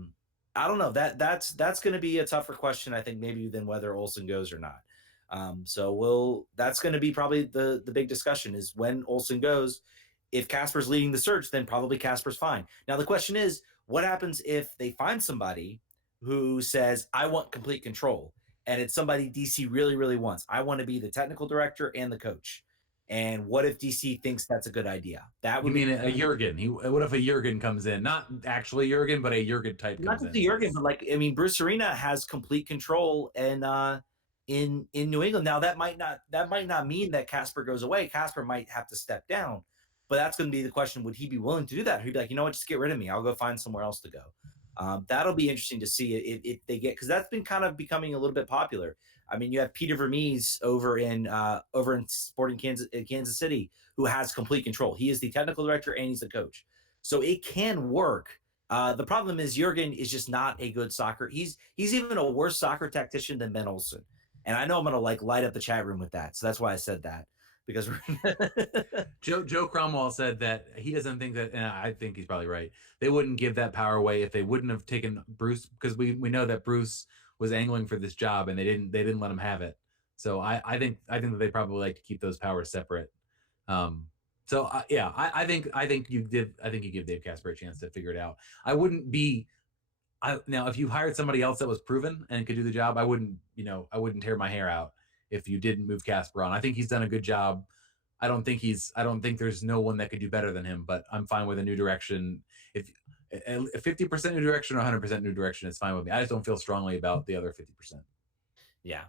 don't know. That's going to be a tougher question, I think, maybe than whether Olsen goes or not. That's going to be probably the big discussion, is when Olsen goes. If Casper's leading the search, then probably Casper's fine. Now, the question is, what happens if they find somebody who says, I want complete control, and it's somebody DC really, really wants? I want to be the technical director and the coach. And what if DC thinks that's a good idea? That would mean a Jurgen. What if a Jurgen comes in? Not actually Jurgen, but a Jurgen type not comes in. Not just a Jurgen, but Bruce Arena has complete control and in New England. Now that might not mean that Casper goes away. Casper might have to step down, but that's going to be the question. Would he be willing to do that? He'd be like, you know what, just get rid of me. I'll go find somewhere else to go. That'll be interesting to see if they get, because that's been kind of becoming a little bit popular. I mean, you have Peter Vermees over in Sporting Kansas City, who has complete control. He is the technical director and he's the coach, so it can work. The problem is Jurgen is just not a good soccer. He's even a worse soccer tactician than Ben Olsen. And I know I'm going to light up the chat room with that. So that's why I said that, because Joe Cromwell said that he doesn't think that, and I think he's probably right. They wouldn't give that power away if they wouldn't have taken Bruce, because we know that Bruce was angling for this job and they didn't let him have it. So I think that they probably like to keep those powers separate. I think you give Dave Casper a chance to figure it out. I wouldn't be. Now, if you hired somebody else that was proven and could do the job, I wouldn't tear my hair out if you didn't move Casper on. I think he's done a good job. I don't think there's no one that could do better than him, but I'm fine with a new direction. If 50% new direction or 100% new direction is fine with me. I just don't feel strongly about the other 50%. Yeah.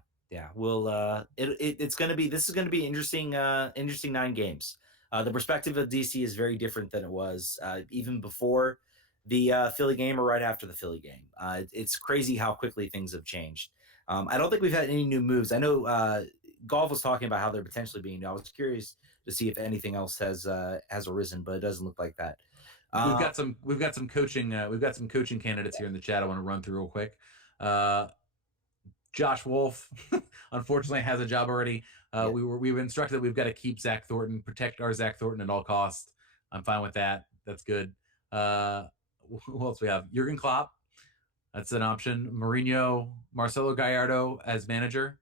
Well, this is going to be interesting 9 games. The perspective of DC is very different than it was even before the Philly game or right after the Philly game. It's crazy how quickly things have changed. I don't think we've had any new moves. I know Golf was talking about how they're potentially being new. I was curious to see if anything else has arisen, but it doesn't look like that. We've got some coaching candidates here in the chat I want to run through real quick. Josh Wolf, unfortunately, has a job already. We were instructed that we've got to keep Zach Thornton, protect our Zach Thornton at all costs. I'm fine with that. That's good. Who else we have? Jurgen Klopp. That's an option. Mourinho, Marcelo Gallardo as manager.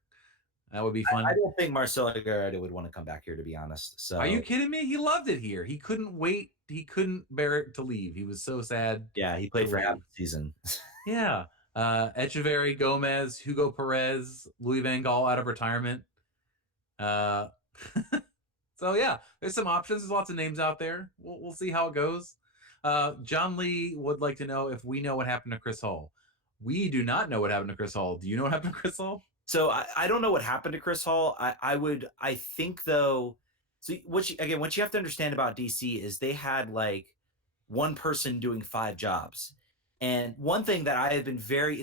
That would be fun. I don't think Marcelo Gallardo would want to come back here, to be honest. So, are you kidding me? He loved it here. He couldn't wait. He couldn't bear it to leave. He was so sad. Yeah, he played for half the season. Yeah. Echeverry, Gomez, Hugo Perez, Louis Van Gaal out of retirement. So yeah, there's some options. There's lots of names out there. We'll see how it goes. John Lee would like to know if we know what happened to Chris Hall. We do not know what happened to Chris Hall. Do you know what happened to Chris Hall? So I don't know what happened to Chris Hall. I think though. So what you have to understand about DC is they had like one person doing 5 jobs. And one thing that it's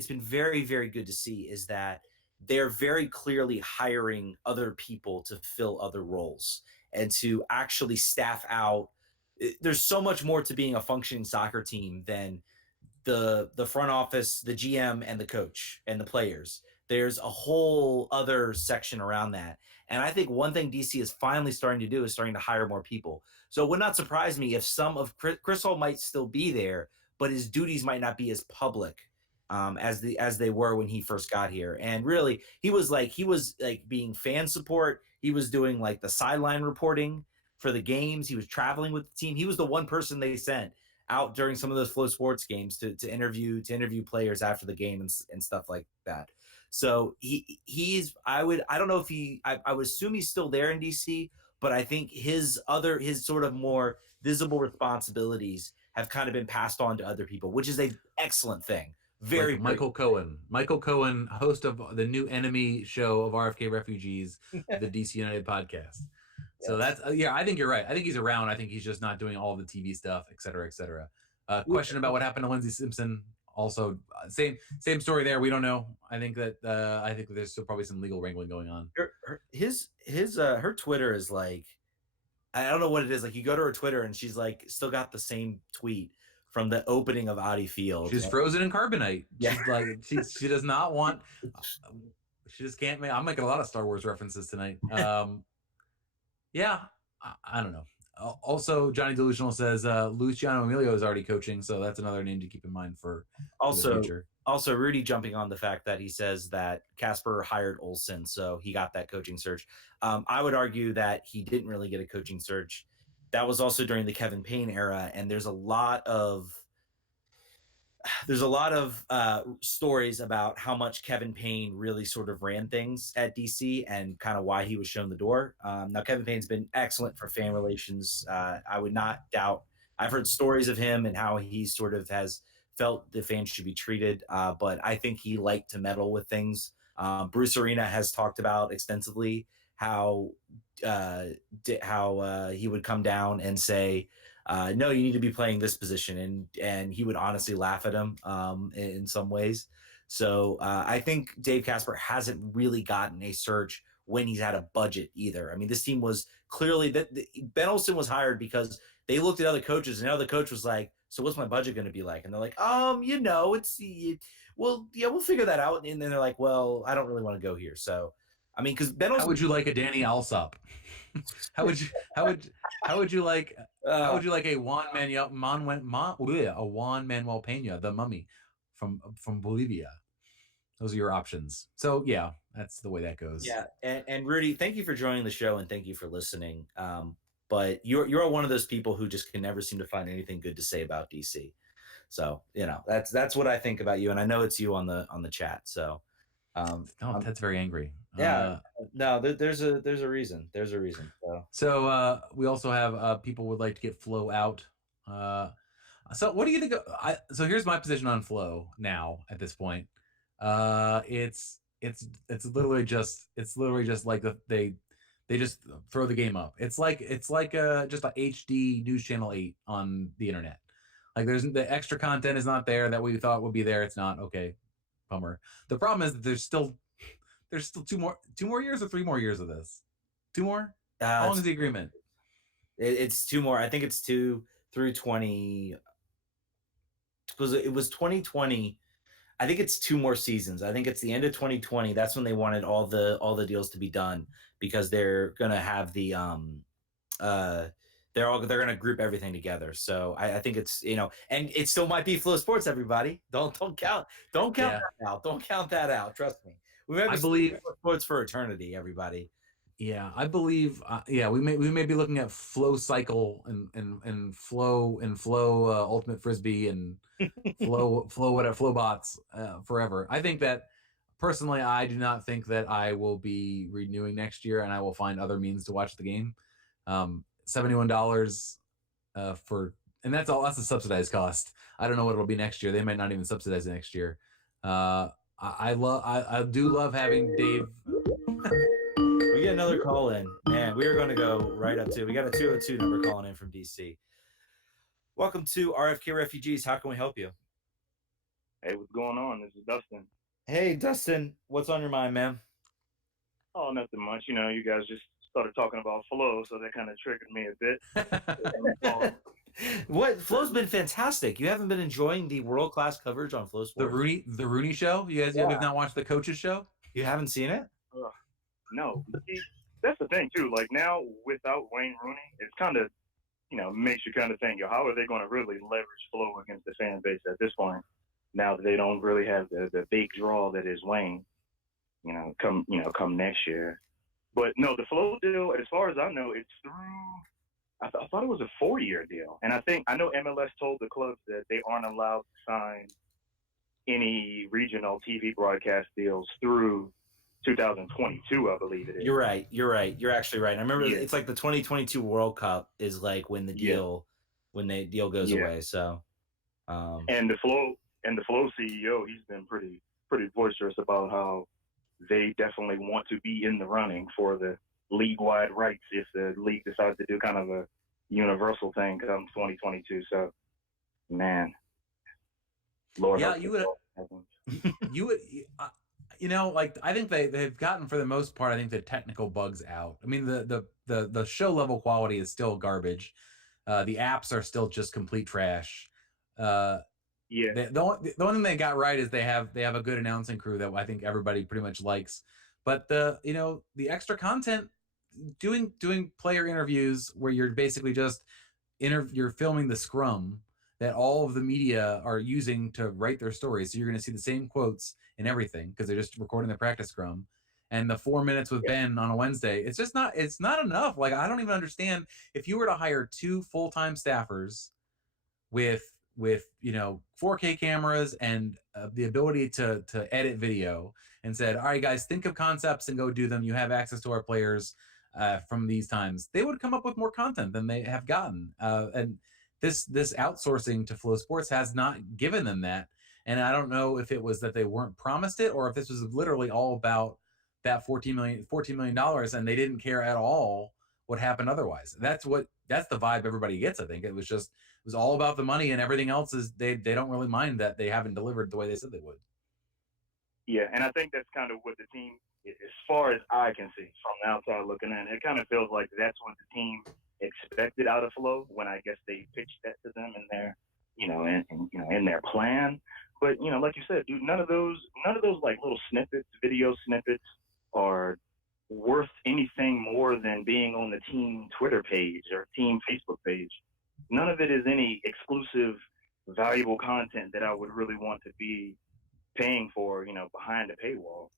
been very, very good to see is that they're very clearly hiring other people to fill other roles and to actually staff out. There's so much more to being a functioning soccer team than the front office, the GM, and the coach and the players. There's a whole other section around that. And I think one thing DC is finally starting to do is starting to hire more people. So it would not surprise me if some of Chris Hall might still be there, but his duties might not be as public as they were when he first got here. And really, he was like being fan support. He was doing like the sideline reporting for the games. He was traveling with the team. He was the one person they sent out during some of those Flow Sports games to interview players after the game and stuff like that. So I would assume he's still there in DC, but I think his sort of more visible responsibilities have kind of been passed on to other people, which is an excellent thing. Very like Michael Cohen, host of the new enemy show of RFK Refugees, the DC United podcast. So that's I think you're right. I think he's around. I think he's just not doing all the TV stuff, et cetera, et cetera. Question about what happened to Lindsey Simpson. Also, same story there. We don't know. I think there's still probably some legal wrangling going on. Her Twitter is like, I don't know what it is. Like you go to her Twitter and she's like still got the same tweet from the opening of Audi Field. She's frozen in carbonite. Yeah. She's like she does not want. She just can't make. I'm making a lot of Star Wars references tonight. Yeah, I don't know. Also, Johnny Delusional says Luciano Emilio is already coaching, so that's another name to keep in mind for the future. Also, Rudy jumping on the fact that he says that Casper hired Olsen, so he got that coaching search. I would argue that he didn't really get a coaching search. That was also during the Kevin Payne era, and there's a lot of stories about how much Kevin Payne really sort of ran things at DC and kind of why he was shown the door. Now, Kevin Payne's been excellent for fan relations. I would not doubt. I've heard stories of him and how he sort of has felt the fans should be treated, but I think he liked to meddle with things. Bruce Arena has talked about extensively how he would come down and say, no, you need to be playing this position. And he would honestly laugh at him in some ways. So I think Dave Casper hasn't really gotten a search when he's had a budget either. I mean, this team was clearly Ben Olsen was hired because they looked at other coaches and the other coach was like, so what's my budget going to be like? And they're like, we'll figure that out. And then they're like, well, I don't really want to go here. So I mean, because Ben, how would you like a Danny Alsop? how would you like a Juan Manuel Pena, the Mummy from Bolivia? Those are your options. So yeah, that's the way that goes. Yeah, and Rudy, thank you for joining the show and thank you for listening. But you're one of those people who just can never seem to find anything good to say about DC. So that's what I think about you, and I know it's you on the chat. So Ted's very angry. Yeah, no, there's a reason. There's a reason. So we also have people would like to get Flo out. So what do you think? So here's my position on Flo now at this point. It's literally just like they just throw the game up. It's like just a HD News Channel 8 on the internet. Like there's the extra content is not there that we thought would be there. It's not. Okay, bummer. The problem is that there's still 2 more years or 3 more years of this. 2 more? How long is the agreement? It's 2 more. I think it's 2 through 20. Because it was 2020. I think it's 2 more seasons. I think it's the end of 2020. That's when they wanted all the deals to be done because they're gonna have the they're gonna group everything together. So I think it's and it still might be Flow Sports. Everybody, don't count that out. Don't count that out. Trust me. I believe Sports for eternity. Everybody. Yeah, I believe. We may be looking at Flow Cycle and Flow Ultimate Frisbee and Flow Bots forever. I think that personally, I do not think that I will be renewing next year, and I will find other means to watch the game. $71 and that's all. That's a subsidized cost. I don't know what it'll be next year. They might not even subsidize it next year. I do love having Dave. We get another call in. Man, we are going to go right up to. We got a 202 number calling in from DC. Welcome to RFK Refugees. How can we help you? Hey, what's going on? This is Dustin. Hey, Dustin. What's on your mind, man? Oh, nothing much. You guys just started talking about Flow, so that kind of triggered me a bit. What? Flow's been fantastic. You haven't been enjoying the world-class coverage on Flow Sports? The Rooney Show? You guys have not watched the Coaches Show? You haven't seen it? No. See, that's the thing, too. Like, now, without Wayne Rooney, it's kind of, makes you kind of think, how are they going to really leverage Flow against the fan base at this point? Now that they don't really have the big draw that is Wayne, come next year. But no, the Flow deal, as far as I know, it's through. I thought it was a 4-year deal, and I know MLS told the clubs that they aren't allowed to sign any regional TV broadcast deals through 2022, I believe it is. You're right. You're actually right. I remember it's like the 2022 World Cup is like when the deal goes away. So, and the Flow CEO, he's been pretty boisterous about how they definitely want to be in the running for the league-wide rights if the league decides to do kind of a universal thing come 2022. So, man, Lord. Yeah, you would. Like I think they've gotten for the most part. I think the technical bugs out. I mean, the show level quality is still garbage. The apps are still just complete trash. The only thing they got right is they have a good announcing crew that I think everybody pretty much likes. But the extra content, doing player interviews where you're basically just you're filming the scrum that all of the media are using to write their stories. So you're going to see the same quotes and everything because they're just recording the practice scrum. And the 4 minutes with Ben on a Wednesday, it's not enough. Like, I don't even understand if you were to hire 2 full-time staffers with 4K cameras and the ability to edit video and said, all right, guys, think of concepts and go do them. You have access to our players from these times. They would come up with more content than they have gotten. And this outsourcing to Flow Sports has not given them that. And I don't know if it was that they weren't promised it or if this was literally all about that $14 million and they didn't care at all what happened otherwise. That's the vibe everybody gets. I think it was all about the money and everything else is they don't really mind that they haven't delivered the way they said they would. Yeah, and I think that's kind of what the team, as far as I can see from the outside looking in, it kind of feels like that's what the team expected out of Flow when I guess they pitched that to them in their, in their plan. But like you said, dude, none of those like little snippets, video snippets, or worth anything more than being on the team Twitter page or team Facebook page. None of it is any exclusive, valuable content that I would really want to be paying for, behind a paywall.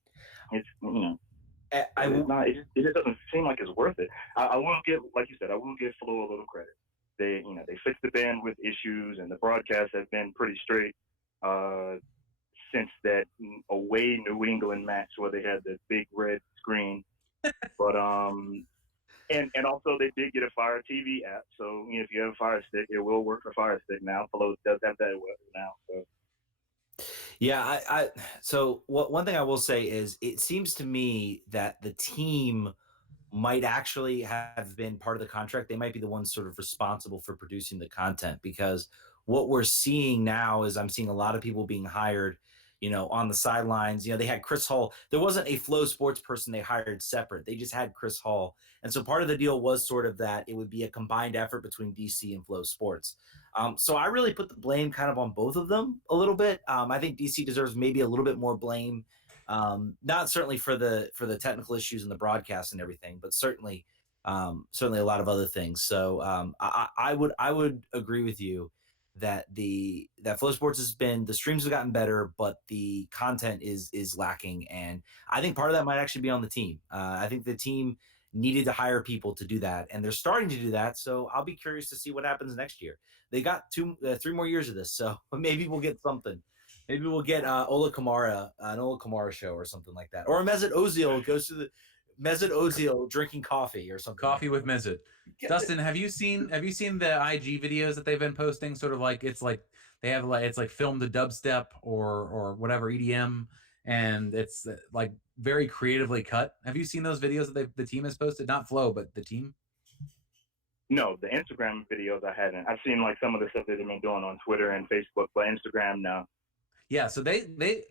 It's, it's not. It just doesn't seem like it's worth it. I will give, like you said, I will give Flo a little credit. They fixed the bandwidth issues, and the broadcasts have been pretty straight since that away New England match where they had the big red screen. But and also they did get a Fire TV app, so if you have a Fire Stick, it will work for Fire Stick now. Flo does have that now. So. Yeah, so one thing I will say is it seems to me that the team might actually have been part of the contract. They might be the ones sort of responsible for producing the content, because what we're seeing now is I'm seeing a lot of people being hired, on the sidelines. They had Chris Hall. There wasn't a Flow Sports person they hired separate. They just had Chris Hall. And so part of the deal was sort of that it would be a combined effort between DC and Flow Sports. So I really put the blame kind of on both of them a little bit. I think DC deserves maybe a little bit more blame. Not certainly for the technical issues in the broadcast and everything, but certainly a lot of other things. So I would agree with you that that Flow Sports the streams have gotten better, but the content is lacking, and I think part of that might actually be on the team. I think the team needed to hire people to do that, and they're starting to do that. So I'll be curious to see what happens next year. They got 3 more years of this, so maybe we'll get something. Maybe we'll get an Ola Kamara show or something like that. Or Mesut Ozil goes to the Mesut Ozil drinking coffee or something. Coffee with Mesut. Dustin, have you seen the IG videos that they've been posting? Sort of like it's like they have it's like filmed the dubstep or whatever EDM, and it's like very creatively cut. Have you seen those videos that the team has posted? Not Flow, but the team. No, the Instagram videos I hadn't. I've seen like some of the stuff that they've been doing on Twitter and Facebook, but Instagram no. Yeah, so they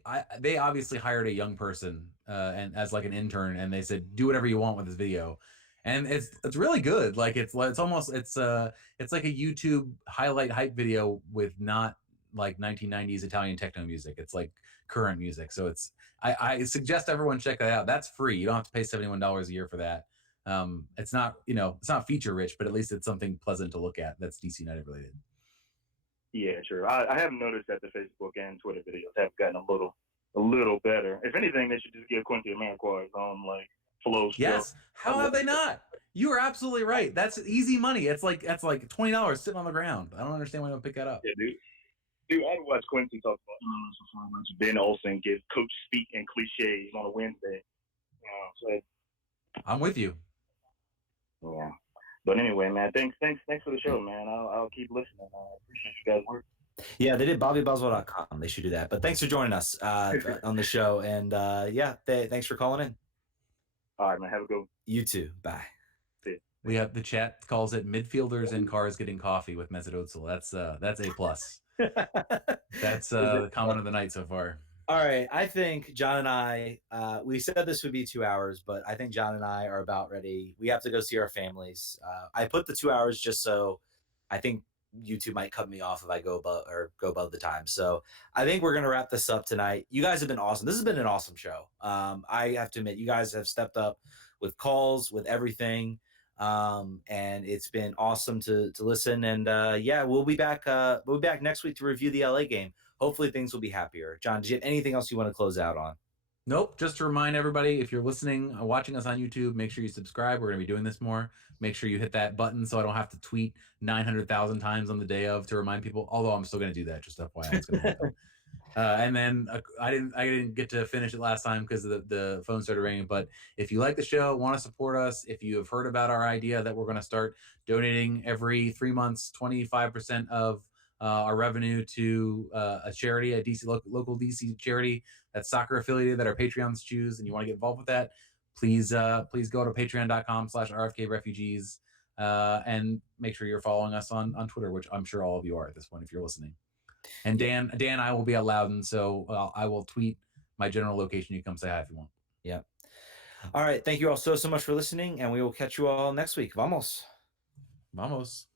obviously hired a young person and as like an intern, and they said do whatever you want with this video, and it's really good. Like it's like a YouTube highlight hype video with not like 1990s Italian techno music. It's like current music. So I suggest everyone check that out. That's free. You don't have to pay $71 a year for that. It's not it's not feature rich, but at least it's something pleasant to look at that's DC United related. Yeah, sure. I have noticed that the Facebook and Twitter videos have gotten a little better. If anything, they should just give Quincy a man his own like Flow. Yes. How have they not? You are absolutely right. That's easy money. That's like $20 sitting on the ground. I don't understand why you don't pick that up. Yeah, dude, I'd watch Quincy talk about MLS performance. Ben Olsen give coach speak and cliches on a Wednesday. So I'm with you. Yeah. But anyway, man, thanks for the show, man. I'll keep listening. I appreciate you guys' work. Yeah, they did BobbyBoswell.com. They should do that. But thanks for joining us on the show. And thanks for calling in. All right, man. Have a good one. You too. Bye. We have the chat calls it midfielders in cars getting coffee with Mesut Ozil. That's A plus. That's the comment of the night so far. All right. I think John and I, we said this would be 2 hours, but I think John and I are about ready. We have to go see our families. I put the 2 hours just so I think YouTube might cut me off if I go above the time. So I think we're going to wrap this up tonight. You guys have been awesome. This has been an awesome show. I have to admit, you guys have stepped up with calls, with everything. And it's been awesome to listen. And we'll be back. We'll be back next week to review the LA game. Hopefully things will be happier. John, do you have anything else you want to close out on? Nope. Just to remind everybody, if you're listening, watching us on YouTube, make sure you subscribe. We're going to be doing this more. Make sure you hit that button so I don't have to tweet 900,000 times on the day of to remind people. Although I'm still going to do that. Just FYI, it's going to happen. And then I didn't get to finish it last time because the phone started ringing. But if you like the show, want to support us, if you have heard about our idea that we're going to start donating every 3 months, 25% of our revenue to a charity, a DC local DC charity that's soccer affiliated that our Patreons choose, and you want to get involved with that, please go to patreon.com/RFKrefugees and make sure you're following us on Twitter, which I'm sure all of you are at this point if you're listening. And Dan, I will be at Loudon, so I will tweet my general location. You come say hi if you want. Yeah. All right. Thank you all so much for listening, and we will catch you all next week. Vamos. Vamos.